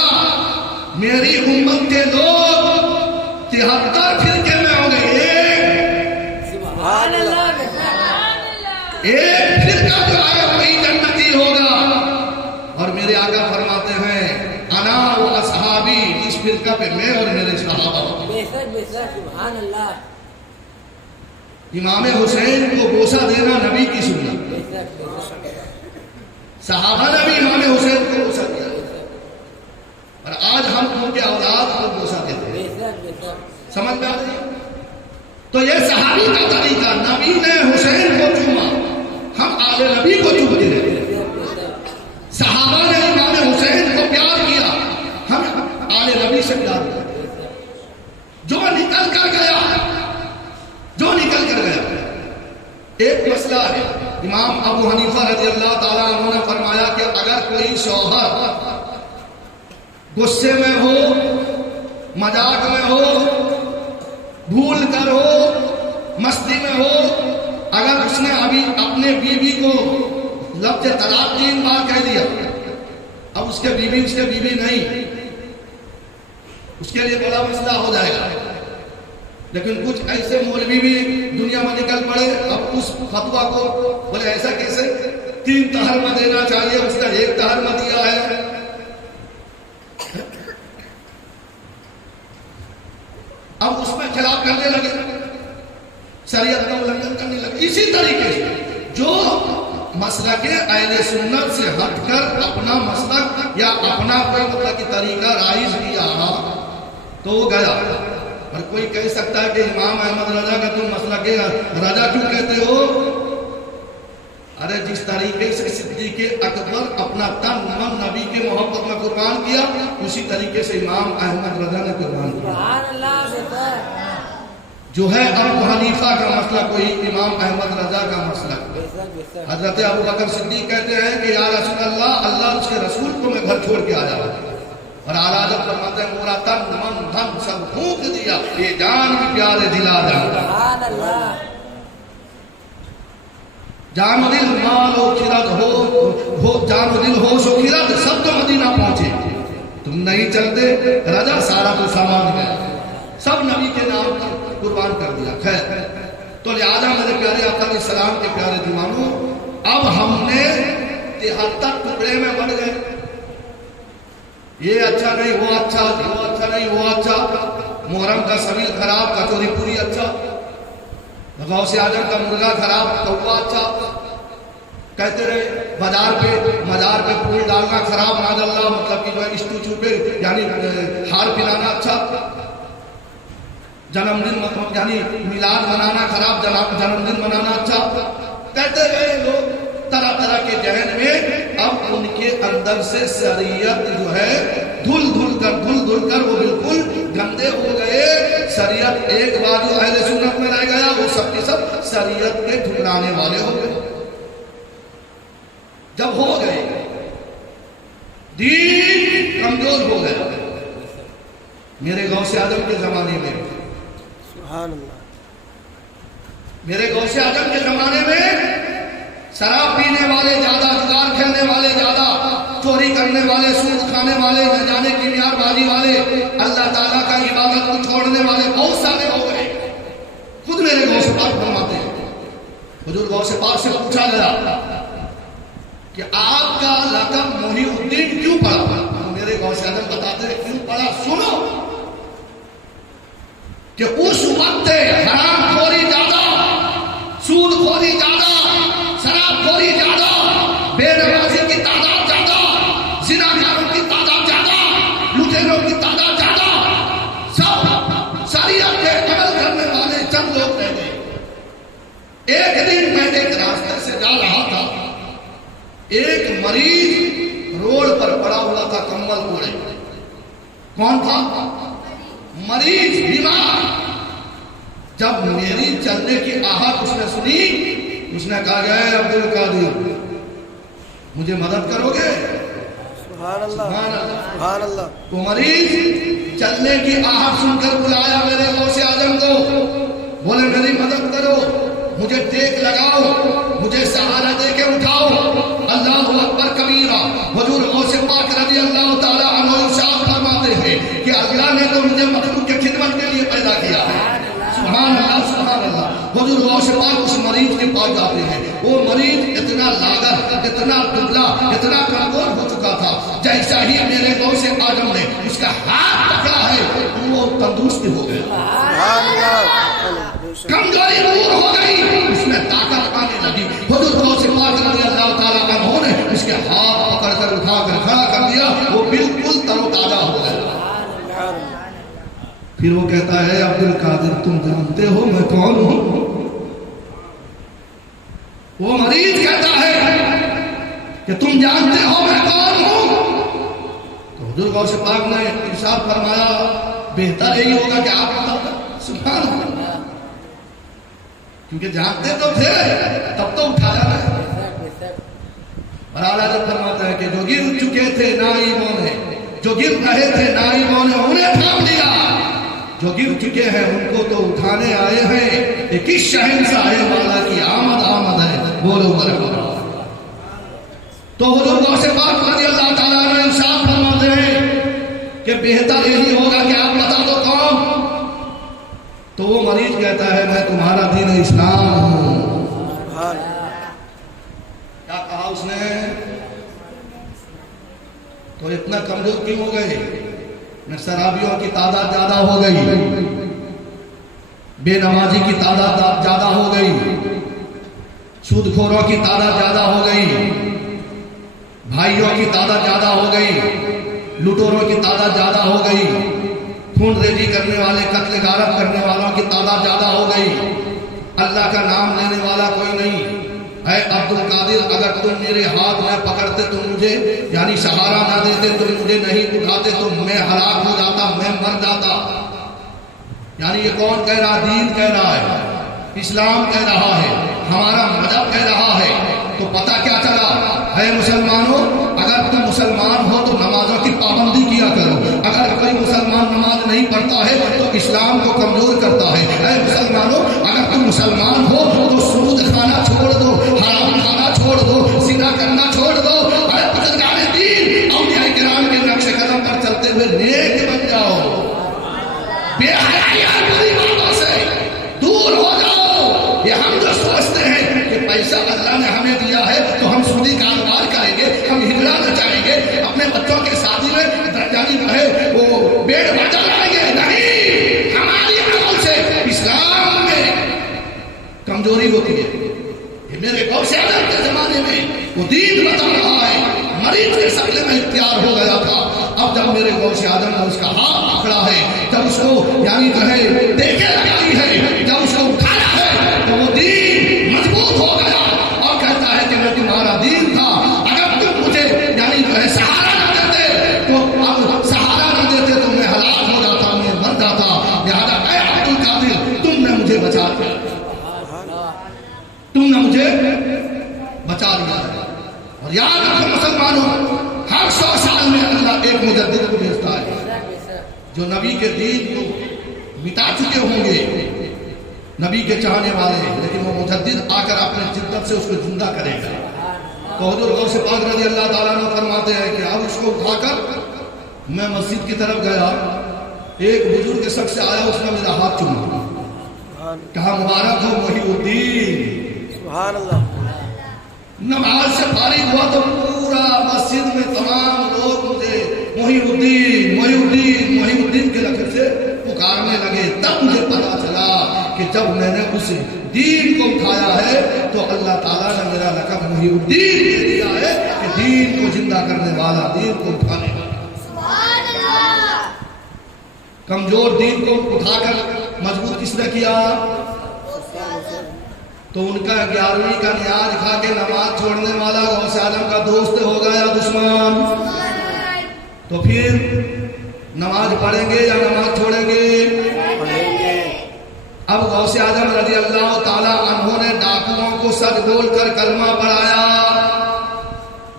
میری امت کے لوگ 73 فرقے میں ہو گئے. ایک فرقہ جو ہے وہی جنتی ہوگا. اور میرے آقا فرماتے ہیں انا و اصحابی، اس فرقہ پہ میں اور میرے صحابہ. سبحان اللہ. امام حسین کو بوسہ دینا نبی کی سنت، صحابہ نے بھی امام حسین کو بوسہ دیا، اور آج ہم ان کے اولاد کو بوسہ دیتے ہیں. سمجھ میں آ رہی ہے؟ تو یہ صحابی کا طریقہ، نبی نے حسین کو چوما، ہم آل نبی کو چومتے رہے. صحابہ نے امام حسین کو پیار کیا، ہم آل نبی سے پیار کیا. جو نکل کر گیا ایک مسئلہ ہے. امام ابو حنیفہ رضی اللہ تعالیٰ عنہ نے فرمایا کہ اگر کوئی شوہر غصے میں ہو، مذاق میں ہو، بھول کر ہو، مستی میں ہو، اگر اس نے ابھی اپنے بیوی کو لفظ طلاق 3 بار کہہ دیا، اب اس کے بیوی نہیں، اس کے لیے بڑا مسئلہ ہو جائے گا. لیکن کچھ ایسے مولوی بھی دنیا میں نکل پڑے، اب اس فتویٰ کو بولے ایسا کیسے 3 تہرمہ دینا چاہیے، اس کا 1 تہرمہ دیا ہے. اب اس میں خلاف کرنے لگے، شریعت کا النگن کرنے لگے. اسی طریقے سے جو مسلک اہل سنت سے ہٹ کر اپنا مسلک یا اپنا کوئی مطلب کی طریقہ رائج کیا تو وہ گیا. اور کوئی کہہ سکتا ہے کہ امام احمد رضا کا تم مسلک رضا کیوں کہتے ہو؟ ارے جس طریقے سے صدیق اکبر اپنا تن من نبی کے محبت میں قربان کیا، اسی طریقے سے امام احمد رضا نے قربان کیا. جو ہے ابو حنیفہ کا مسئلہ کوئی امام احمد رضا کا مسئلہ. حضرت ابو بکر صدیق کہتے ہیں کہ یا رسول اللہ، اللہ اس کے رسول کو میں گھر چھوڑ کے آ جاؤں. اور اعلیٰ حضرت فرماتے ہیں پورا تن من دھن سب پھونک دیا، یہ جان بھی پیارے دلا جاؤں. جان و دل مال و خرد ہو، جان و دل ہوش و خرد سب تو مدینہ پہنچے، تم نہیں چلتے. رضا سارا تو سامان گیا، سب نبی کے نام پر قربان کر دیا. خیر، تو لہذا میرے پیارے آقا علیہ السلام کے پیارے دیوانوں، اب ہم نے 73 ٹکڑے میں بڑھ گئے. یہ اچھا نہیں، وہ اچھا، وہ اچھا نہیں، وہ اچھا. محرم کا سویل خراب، کچوری پوری اچھا. غوث اعظم کا مرغا خراب، کوا اچھا. کہتے رہے مزار پہ پھول ڈالنا خراب معاذ اللہ، مطلب کہ جو ہے اسٹوچو پہ یعنی ہار پلانا اچھا، جنم دن یعنی میلاد منانا خراب، جنم دن منانا اچھا، کہتے رہے لوگ طرح طرح کے ذہن میں۔ اب ان کے اندر سے شریعت جو ہے دھل دھل کر وہ بالکل گندے ہو گئے۔ شریعت ایک بار جو اہل سنت میں رہ گیا، وہ سب کے سب شریعت کے ٹھکرانے والے ہو گئے۔ جب ہو گئے دین کمزور ہو گیا۔ میرے غوث اعظم کے زمانے میں، سبحان اللہ، میرے غوث اعظم کے زمانے میں شراب پینے والے زیادہ، جگار کھیلنے والے زیادہ، چوری کرنے والے، سود کھانے والے، نہ جانے کی میار بازی والے، اللہ تعالیٰ کا عبادت کو چھوڑنے والے بہت سارے ہو گئے۔ خود میرے غوث پاک فرماتے ہیں، حضور غوث پاک سے پوچھا گیا کہ آپ کا لقب محی الدین کیوں پڑا؟ میرے غوث اعظم بتاتے ہیں کیوں پڑا، سنو کہ اس وقت حرام خوری زیادہ، سود خوری زیادہ، شراب خوری زیادہ، بے نمازی کی تعداد زیادہ، زناکاروں کی تعداد زیادہ، لٹیروں کی تعداد زیادہ، سب شریعت کے عمل کرنے والے چند لوگ رہ گئے۔ ایک دن میں ایک راستے سے جا رہا تھا، ایک مریض روڈ پر پڑا ہوا تھا کمبل اوڑھے۔ کون تھا؟ مریض، بیمار۔ جب میری چلنے کی آہٹ اس نے سنی، اس نے کہا گیا عبد القادر مجھے مدد کرو گے؟ سبحان اللہ، سبحان اللہ۔ وہ مریض چلنے کی آہٹ سن کر بلایا میرے غوث اعظم کو، بولے میری مدد کرو، مجھے ٹیک لگاؤ، مجھے سہارا دے کے اٹھاؤ۔ اللہ اکبر کبیرہ۔ حضور غوث پاک رضی اللہ تعالی عنہ ارشاد فرماتے ہیں کہ اللہ نے تو مجھے مخلوق کی خدمت کے لیے پیدا کیا ہے۔ سبحان اللہ، سبحان اللہ۔ حضور غوث پاک اس مریض کے پاس جاتے ہیں، وہ مریض اتنا لاغر، اتنا دبلا، اتنا کمزور ہو چکا تھا، جیسا ہی میرے غوث اعظم نے اس کا ہاتھ پکڑا ہے وہ تندرست ہو گیا، سبحان اللہ، کمزوری دور ہو گئی، اس میں طاقت آنے لگی۔ حضور غوث پاک رضی اللہ تعالیٰ عنہ نے اس کے ہاتھ پکڑ کر اٹھا کر کھڑا کر دیا، وہ بالکل تر و تازہ ہو گیا۔ پھر وہ کہتا ہے عبد القادر تم جانتے ہو میں کون ہوں؟ وہ مریض کہتا ہے کہ تم جانتے ہو میں کون ہوں؟ تو حضور غوث پاک نے ارشاد فرمایا بہتر یہی ہوگا کہ آپ بتا دیں۔ سبحان اللہ، کیونکہ جانتے تو تھے تب تو اٹھایا ہے۔ اور اعلیٰ جب فرماتا ہے کہ جو گر چکے تھے نائبوں نے، جو گر رہے تھے نائبوں نے انہیں تھام لیا، جو گر چکے ہیں ان کو تو اٹھانے آئے ہیں، کہ کس شہنشاہ والا کی آمد آمد ہے، بولو مرحبا۔ تو حضور غوث پاک رضی اللہ تعالیٰ عنہ ارشاد فرماتے ہیں کہ بہتر یہی ہوگا کہ آپ بتا دو کون؟ تو وہ مریض کہتا ہے میں تمہارا دین اسلام ہوں۔ کیا کہا اس نے؟ تو اتنا کمزور کیوں ہو گئے؟ شرابیوں کی تعداد زیادہ ہو گئی، بے نمازی کی تعداد زیادہ ہو گئی، سود خوروں کی تعداد زیادہ ہو گئی، بھائیوں کی تعداد زیادہ ہو گئی، لٹوروں کی تعداد زیادہ ہو گئی، خون ریزی کرنے والے، قتل غارت کرنے والوں کی تعداد زیادہ ہو گئی، اللہ کا نام لینے والا کوئی نہیں۔ اے عبد القادر اگر تم میرے ہاتھ نہ پکڑتے، تم مجھے یعنی سہارا نہ دیتے، تم مجھے نہیں اٹھاتے تو میں ہلاک ہو جاتا، میں مر جاتا۔ یعنی یہ کون کہہ رہا؟ دین کہہ رہا ہے، اسلام کہہ رہا ہے، ہمارا مذہب کہہ رہا ہے۔ تو پتہ کیا چلا؟ اے مسلمانوں اگر تم مسلمان ہو تو نمازوں کی پابندی کیا کرو۔ اگر کوئی مسلمان نماز نہیں پڑھتا ہے تو اسلام کو کمزور کرتا ہے۔ اے مسلمانوں اگر تم مسلمان ہو تو سود کھانا چھوڑ دو، حرام کھانا چھوڑ دو، زنا کرنا چھوڑ دو۔ اے بزرگان دین، اولیاء کرام کے نقش قدم پر چلتے ہوئے نیک بن جاؤ، بے حیائی اور بری باتوں سے دور ہو جاؤ۔ یہ ہم جو سوچتے ہیں کہ پیسہ اللہ نے ہمیں دیا ہے تو ہم سودی کاروبار کریں گے، ہم ہجرا نچائیں گے، اپنے بچوں کے شادی میں درجانی رہے وہ بیڑ باجا لائیں گے، نہیں، ہماری عمل سے اسلام میں کمزوری ہوتی ہے۔ میرے غوث اعظم کے زمانے میں وہ دین بتا رہا ہے، مریض کے شکل میں اختیار ہو گیا تھا، اب جب میرے غوث اعظم نے اس کا ہاتھ پکڑا ہے، جب اس کو یعنی جو ہے دیکھے لگائی ہے، جب اس کو اٹھایا ہے تو وہ دین مضبوط ہو گیا اور کہتا ہے کہ میں تمہارا دین تھا، اگر تم مجھے یعنی جو ہے سہارا نہ دیتے تو اب سہارا نہ دیتے تو میں ہلاک ہو جاتا، میں مر جاتا، لہٰذا اے عبد القادر تم نے مجھے بچا دیا، تم نے مجھے بچا لیا ہے۔ اور یاد رکھو مسلمانوں، ہر 100 سال میں اللہ ایک مجدد کو بھیجتا ہے جو نبی کے دین کو مٹا چکے ہوں گے، نبی کے چاہنے والے، لیکن وہ مجدد آ کر اپنے جدت سے اس کو زندہ کرے گا۔ تو حضور غوث پاک رضی اللہ تعالیٰ عنہ فرماتے ہیں کہ اب اس کو اٹھا کر میں مسجد کی طرف گیا، ایک بزرگ شخص سے آیا، اس نے میرا ہاتھ چوما، کہا مبارک ہو محی الدین۔ سبحان اللہ۔ نماز سے فارغ ہوا تو پورا مسجد میں تمام لوگ مجھے محی الدین محی الدین محی الدین کے لقب سے پکارنے لگے۔ تب مجھے پتا چلا کہ جب میں نے اس دین کو اٹھایا ہے تو اللہ تعالیٰ نے میرا لقب محی الدین دے دیا ہے کہ دین کو زندہ کرنے والا، دین کو اٹھانے والا۔ سبحان اللہ۔ کمزور دین کو اٹھا کر مضبوط کس نے کیا؟ تو ان کا 11ویں کا نیاز کھا کے نماز چھوڑنے والا غوث اعظم کا دوست ہو گیا دشمن، تو پھر نماز پڑھیں گے یا نماز چھوڑیں گے؟ اب غوث اعظم رضی اللہ تعالی عنہ نے ڈاکوؤں کو سچ بول کر کلمہ پڑھایا،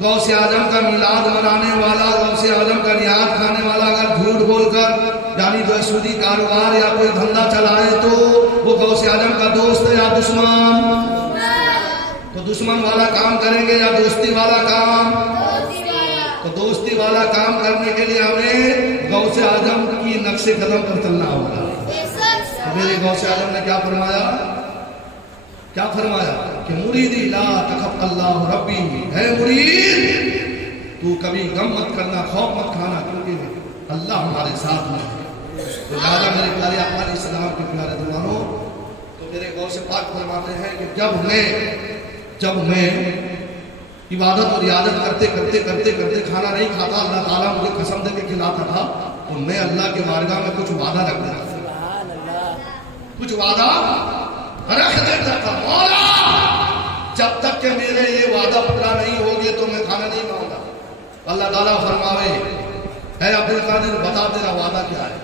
غوث اعظم کا میلاد منانے والا، غوث اعظم کا نیاز کھانے والا اگر جھوٹ بول کر یعنی جو سودی کاروبار یا کوئی دھندا چلائے تو وہ غوث اعظم کا دوست ہے یا دشمن؟ تو دشمن والا کام کریں گے یا دوستی والا کام؟ تو دوستی والا کام کرنے کے لیے ہمیں غوث اعظم کی نقش قدم پر چلنا ہوگا۔ تو میرے غوث اعظم نے کیا فرمایا؟ کیا فرمایا کہ مریدی لا تخف اللہ ربی، اے مرید تو کبھی غم مت کرنا، خوف مت کھانا، کیونکہ اللہ ہمارے ساتھ میں ہے۔ تو لہٰذا میرے پیارے آقا علیہ السلام کے پیارے دیوانوں، تو میرے غوث پاک فرماتے ہیں کہ جب میں عبادت اور ریاضت کرتے کھانا نہیں کھاتا، اللہ تعالیٰ مجھے قسم دے کے کھلاتا تھا، تو میں اللہ کے بارگاہ میں کچھ وعدہ رکھ دیتا تھا، کچھ وعدہ رکھ دیتا تھا، مولا جب تک کہ میرے یہ وعدہ پورا نہیں ہوگی تو میں کھانا نہیں کھاؤں گا۔ اللہ تعالیٰ فرماوے اے عبد القادر بتا تیرا وعدہ کیا ہے؟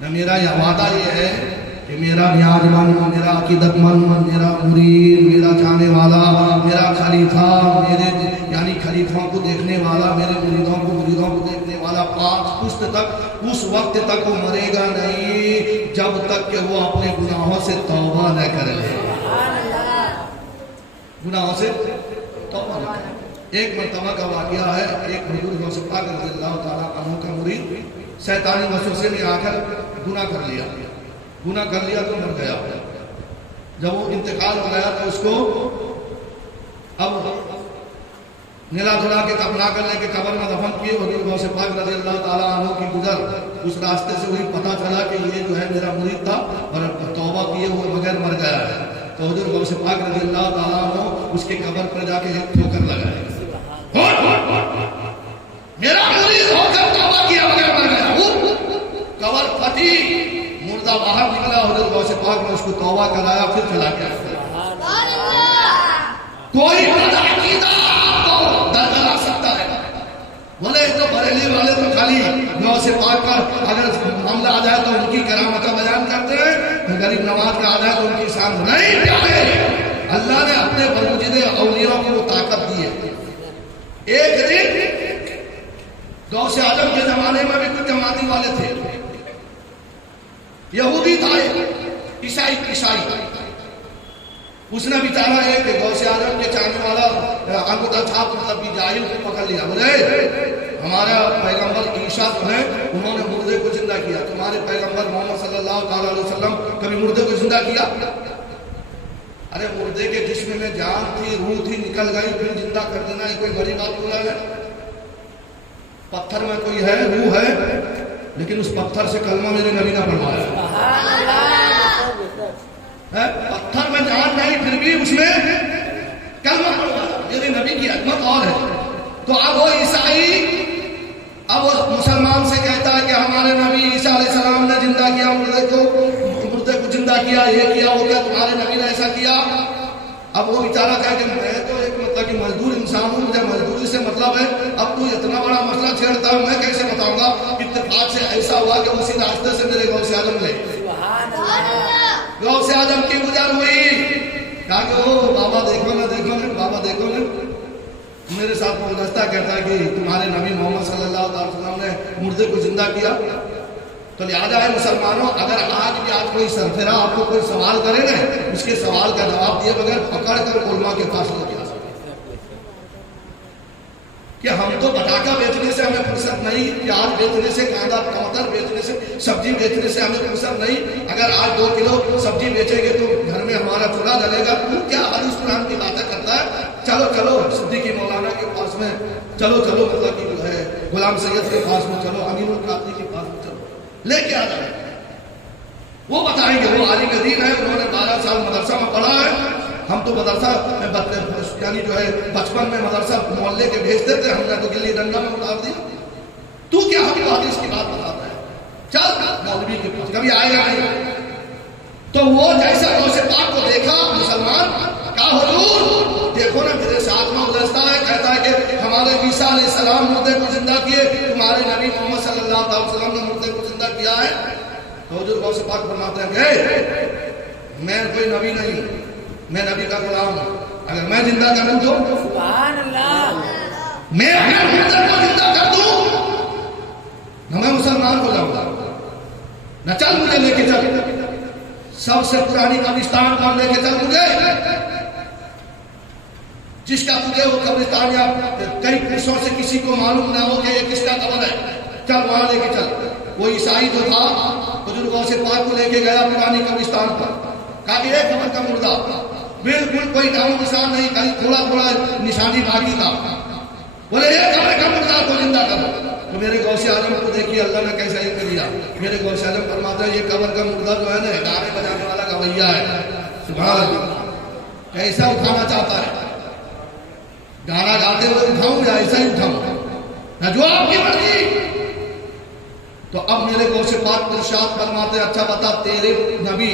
نہ میرا یہ وعدہ یہ ہے کہ میرا نیاز مند، میرا عقیدت مند، میرا مرید، میرا چاہنے والا، میرا خلیفہ، میرے یعنی خلیفوں کو دیکھنے والا، میرے مریدوں کو دیکھنے والا 5 پشت تک، اس وقت تک وہ مرے گا نہیں جب تک کہ وہ اپنے گناہوں سے توبہ نہ کرے، گناہوں سے توبہ نہ کرے۔ ایک مرتبہ کا واقعہ ہے، ایک بزرگ غوث پاک رضی اللہ تعالیٰ عنہ کا مرید شیطانی وسوسے میں آ کر گناہ کر لیا تو مر گیا۔ جب وہ انتقال ہو گیا تو اس کو اب نلا دھلا کے کپڑا کر لے کے قبر میں دفن کیے۔ حضور غوث پاک رضی اللہ تعالیٰ عنہ کی گزر اس راستے سے وہی پتہ چلا کہ یہ جو ہے میرا مرید تھا اور توبہ کیے ہوئے بغیر مر گیا ہے۔ تو حضور غوث پاک رضی اللہ تعالیٰ عنہ اس کے قبر پر جا کے ایک ٹھوکر لگائے، میرا مرید ہو کر توبہ کیا بغیر مر گیا۔ قبر پھٹی، مردہ باہر نکلا، حضور غوث پاک نے اس کو توبہ کرایا، پھر چلا گیا۔ کوئی عقیدہ آپ کو درگلا سکتا ہے، بولے تو بریلی والے تو خالی غوث پاک کا اگر معاملہ آ جائے تو ان کی کرامت کا بیان کرتے ہیں، غریب نواز کا آ جائے تو ان کی شان نہیں پیارے۔ اللہ نے اپنے برگزیدہ اولیاء کو وہ طاقت دی ہے۔ ایک دن غوث اعظم کے زمانے میں بھی کچھ جماعتی والے تھے، یہودی تھا، عیسائی۔ اس نے بیچارہ ایک غوث اعظم کے چاہنے والا انگوٹھا چھاپ مطلب بھی جاہل کو پکڑ لیا، بولے ہمارا پیغمبر عیسیٰ جو ہے انہوں نے مردے کو زندہ کیا، تمہارے پیغمبر محمد صلی اللہ تعالی علیہ وسلم کبھی مردے کو زندہ کیا؟ ارے مردے کے جسم میں جان تھی، روح تھی، نکل گئی، پھر زندہ کر دینا یہ کوئی بڑی بات بولا ہے؟ پتھر میں کوئی ہے، روح ہے، لیکن اس پتھر سے کلمہ میرے نبی نے پڑھوایا ہے۔ پتھر میں جان نہیں، پھر بھی اس میں کلمہ پڑھ رہا ہے، میرے نبی کی عظمت اور ہے. تو اب وہ عیسائی اب وہ مسلمان سے کہتا ہے کہ ہمارے نبی عیسیٰ علیہ السلام نے زندہ کیا مردے کو زندہ کیا، یہ کیا وہ کیا، تمہارے نبی نے ایسا کیا. اب وہ بیچارہ کہا کہ میں تو ایک مطلب کہ مزدور انسان ہوں، مجھے مزدوری سے مطلب ہے، اب تو اتنا بڑا مسئلہ چھیڑتا ہے، میں کیسے بتاؤں گا. اتفاق سے ایسا ہوا کہ اسی راستے سے میرے غوث اعظم گئے. غوث اعظم کی گزر ہوئی، کہا کہ او بابا دیکھو نا بابا دیکھو نا. میرے ساتھ وہ گلدستہ کہتا ہے کہ تمہارے نبی محمد صلی اللہ علیہ وسلم نے مردے کو زندہ کیا. تو لہٰذا ہے مسلمانوں، اگر آج کوئی سرفراہ آپ کو کوئی سوال کرے نا، اس کے سوال کا جواب دیے بغیر پکڑ کر علماء کے پاس لے جا سکتے کہ ہم تو پٹاخہ بیچنے سے ہمیں فرصت نہیں، پیاز بیچنے سے، کاندا ٹماٹر بیچنے سے، سبزی بیچنے سے ہمیں فرصت نہیں. اگر آج 2 کلو سبزی بیچیں گے تو گھر میں ہمارا چولہا جلے گا. تو کیا حدیث قرآن کی باتیں کرتا ہے. چلو صدیقی مولانا کے پاس میں چلو مطلب کہ جو ہے غلام سید کے پاس میں چلو، امین القادری کے پاس میں چلو، لے کے آ جائیں. وہ بتائیں گے، وہ عالم دین ہے، انہوں نے 12 سال مدرسہ میں پڑھا ہے. ہم تو مدرسہ یعنی جو ہے بچپن میں مدرسہ محلے کے بھیجتے تھے، ہم نے تو گلی ڈنڈا میں اتار دیا. تو کیا ہم حدیث کی بات بتاتا ہے. چل مولوی کے پاس کبھی آئے گا نہیں. تو وہ جیسا غوث پاک کو دیکھا مسلمان، کہا حضور دیکھو نا میرے ساتھ میں گزرتا ہے، کہتا ہے کہ ہمارے عیسیٰ علیہ السلام مردے کو زندہ کیے، تمہارے نبی محمد صلی اللہ علیہ وسلم نے مردے کو زندہ کیا ہے. تو حضور غوث پاک فرماتے ہیں کہ میں کوئی نبی نہیں، میں نبی کا غلام ہوں. اگر میں زندہ کروں تو سبحان اللہ، میں اپنے مردے کو زندہ کر دوں نہ میں مسلمان ہو جاؤں گا نہ. چل مجھے لے کے چل، سب سے پرانی قبرستان پر لے کے چل مجھے، جس کا تجھے وہ قبرستان یا کئی پوچھوں سے کسی کو معلوم نہ ہو کہ یہ کس کا قبر ہے، چل وہاں لے کے چل. وہ عیسائی جو تھا حضور غوث پاک کو لے کے گیا پرانی قبرستان پر، کہا کہ ایک قبر کا مردہ بالکل کوئی نام نشان نہیں، کہیں تھوڑا نشانی باقی تھا. بولے ایک قبر کا مردہ کو زندہ کرو. تو میرے غوث اعظم کو دیکھیے اللہ نے کیسا علم دیا. میرے غوث اعظم فرماتا ہے یہ قبر کا مردہ جو ہے نا گانے بجانے والا گویا ہے. سبحان اللہ، کیسا اٹھانا چاہتا ہے، گانا گاتے ہوئے اٹھاؤں یا ایسا ہی اٹھاؤں نہ جو آپ کی مرضی. تو اب میرے غوث پاک ارشاد فرماتے ہیں اچھا بتا تیرے نبی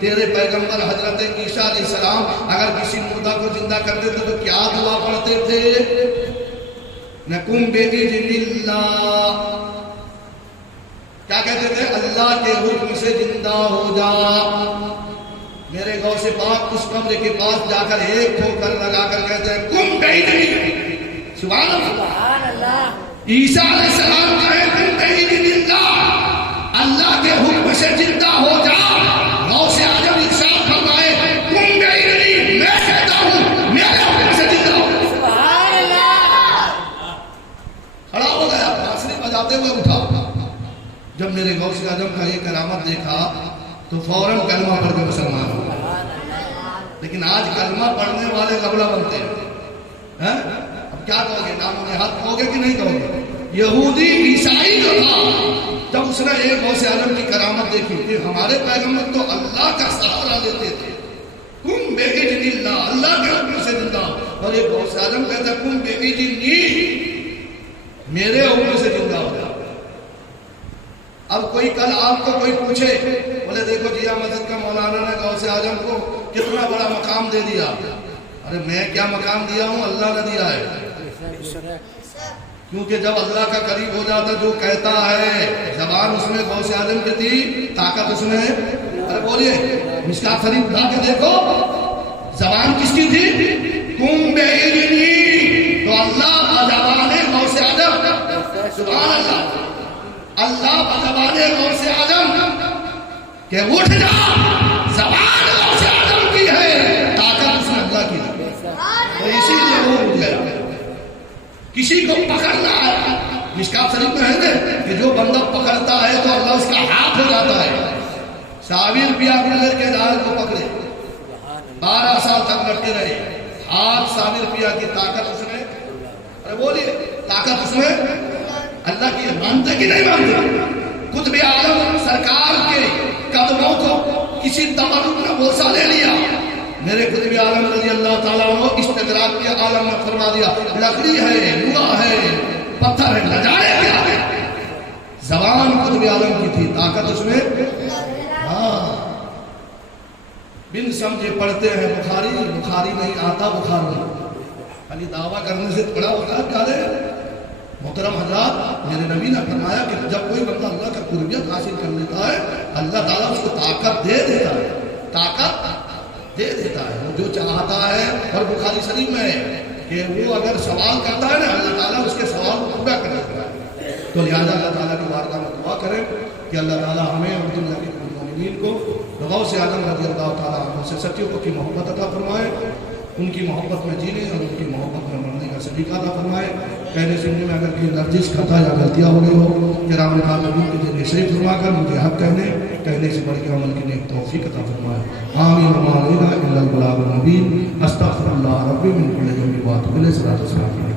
تیرے پیغمبر حضرت عیسیٰ علیہ السلام اگر کسی مردہ کو زندہ کرتے تھے تو کیا دعا پڑھتے تھے؟ نقم بِإِذْنِ اللہ، کیا کہتے تھے؟ اللہ کے حکم سے زندہ ہو جا. میرے غوث پاک اس قبر کے پاس جا کر ایک ٹھوکر لگا کر کہتے ہیں کم بِإِذْنِ. سبحان اللہ. عیسیٰ علیہ السلام کہے کم بِإِذْنِ اللہ، اللہ کے حکم سے زندہ ہو جا. غوث اعظم ارشاد فرمائے کم بِإِذْنِ، میں کہتا ہوں میرے حکم سے زندہ ہو. سبحان اللہ. کھڑا ہو گیا، بانسری بجاتے ہوئے اٹھا. جب میرے غوث اعظم کا یہ کرامت دیکھا تو فوراً کلمہ پڑھ کے مسلمان ہو. لیکن آج کلمہ پڑھنے والے قبلہ بنتے ہیں. اب کیا کہو گے؟ نام نہاد کہو گے کہ نہیں کہو گے؟ یہودی عیسائی جو تھا جب اس نے ایک غوث اعظم کی کرامت دیکھی کہ ہمارے پیغمبر تو اللہ کا سہارا لیتے تھے، کم بِإِذْنِ اللہ، اللہ کے حکم سے زندہ ہو. اور ایک غوث اعظم کہتا ہے کم بِإِذْنِ، میرے حکم سے زندہ ہو جا. اب کوئی کل آپ کو کوئی پوچھے بولے دیکھو جیا مسجد کا مولانا نے غوث اعظم کو کتنا بڑا مقام دے دیا. ارے میں کیا مقام دیا ہوں، اللہ نے دیا ہے. کیونکہ جب اللہ کا قریب ہو جاتا جو کہتا ہے، زبان اس میں غوث اعظم کی تھی، طاقت اس میں. ارے بولیے مشکات شریف اٹھا کے دیکھو، زبان کس کی تھی؟ کم بِإِذْنِ. تو اللہ بزبان غوث اعظم، سبحان اللہ، اللہ بزبان غوث اعظم کہ اٹھ جا، زبان غوث اعظم کی ہے، طاقت اس میں اللہ کی ہے. تو اسی لیے وہ اٹھ گیا. کسی کو پکڑنا ہے، مشکات شریف میں ہے نا کہ جو بندہ پکڑتا ہے تو اللہ اس کا ہاتھ ہو جاتا ہے. صابر بھی آپ نے کے جال کو پکڑے، 12 سال تک لڑتے رہے، ہاتھ صابر پیا کی طاقت اس میں. ارے بولیے طاقت اس میں اللہ کی. مانتے کہ نہیں مانتے؟ قطب عالم سرکار کے قدموں کو کسی تبرک نے بوسہ لے لیا. میرے قطب عالم رضی اللہ اللہ تعالیٰ نے استدراک کے عالم میں فرما دیا لکڑی ہے، لوہا ہے، پتھر ہے، نہ جانے کیا ہے۔ زبان قطب عالم کی تھی، طاقت اس میں ہاں بن سمجھے پڑھتے ہیں بخاری، بخاری نہیں آتا بخار نہیں، خالی دعویٰ کرنے سے پڑا ہوتا ہے کیا ہے۔ محترم حضرات، میرے نبی نے فرمایا کہ جب کوئی بندہ اللہ کا قربیت حاصل کر لیتا ہے اللہ تعالیٰ اس کو طاقت دے دیتا ہے، طاقت دے دیتا ہے، وہ جو چاہتا ہے۔ اور بخاری شریف میں ہے کہ وہ اگر سوال کرتا ہے نا اللہ تعالیٰ اس کے سوال کو پورا کر دیتا ہے۔ تو لہٰذا اللہ تعالیٰ کی بارگاہ میں دعا کریں کہ اللہ تعالیٰ ہمیں اور دنیا کے مومنین کو غوث اعظم رضی اللہ تعالیٰ عنہ سے سچے کی محبت عطا فرمائے، ان کی محبت میں جینے اور ان کی محبت میں مرنے کا سلیقہ عطا فرمائے۔ کہنے سننے میں اگر کوئی لفظ خطا یا غلطیاں ہو گئی ہو کرام الکاتبین کے ذریعے صحیح فرما کر مجھے حق کہنے سے بڑھ کے عمل کی نیک توفیق عطا فرمائے۔ آمین وما علینا الا البلاغ المبین۔ استغفر اللہ ربی من کل ذنب واتوب الیہ۔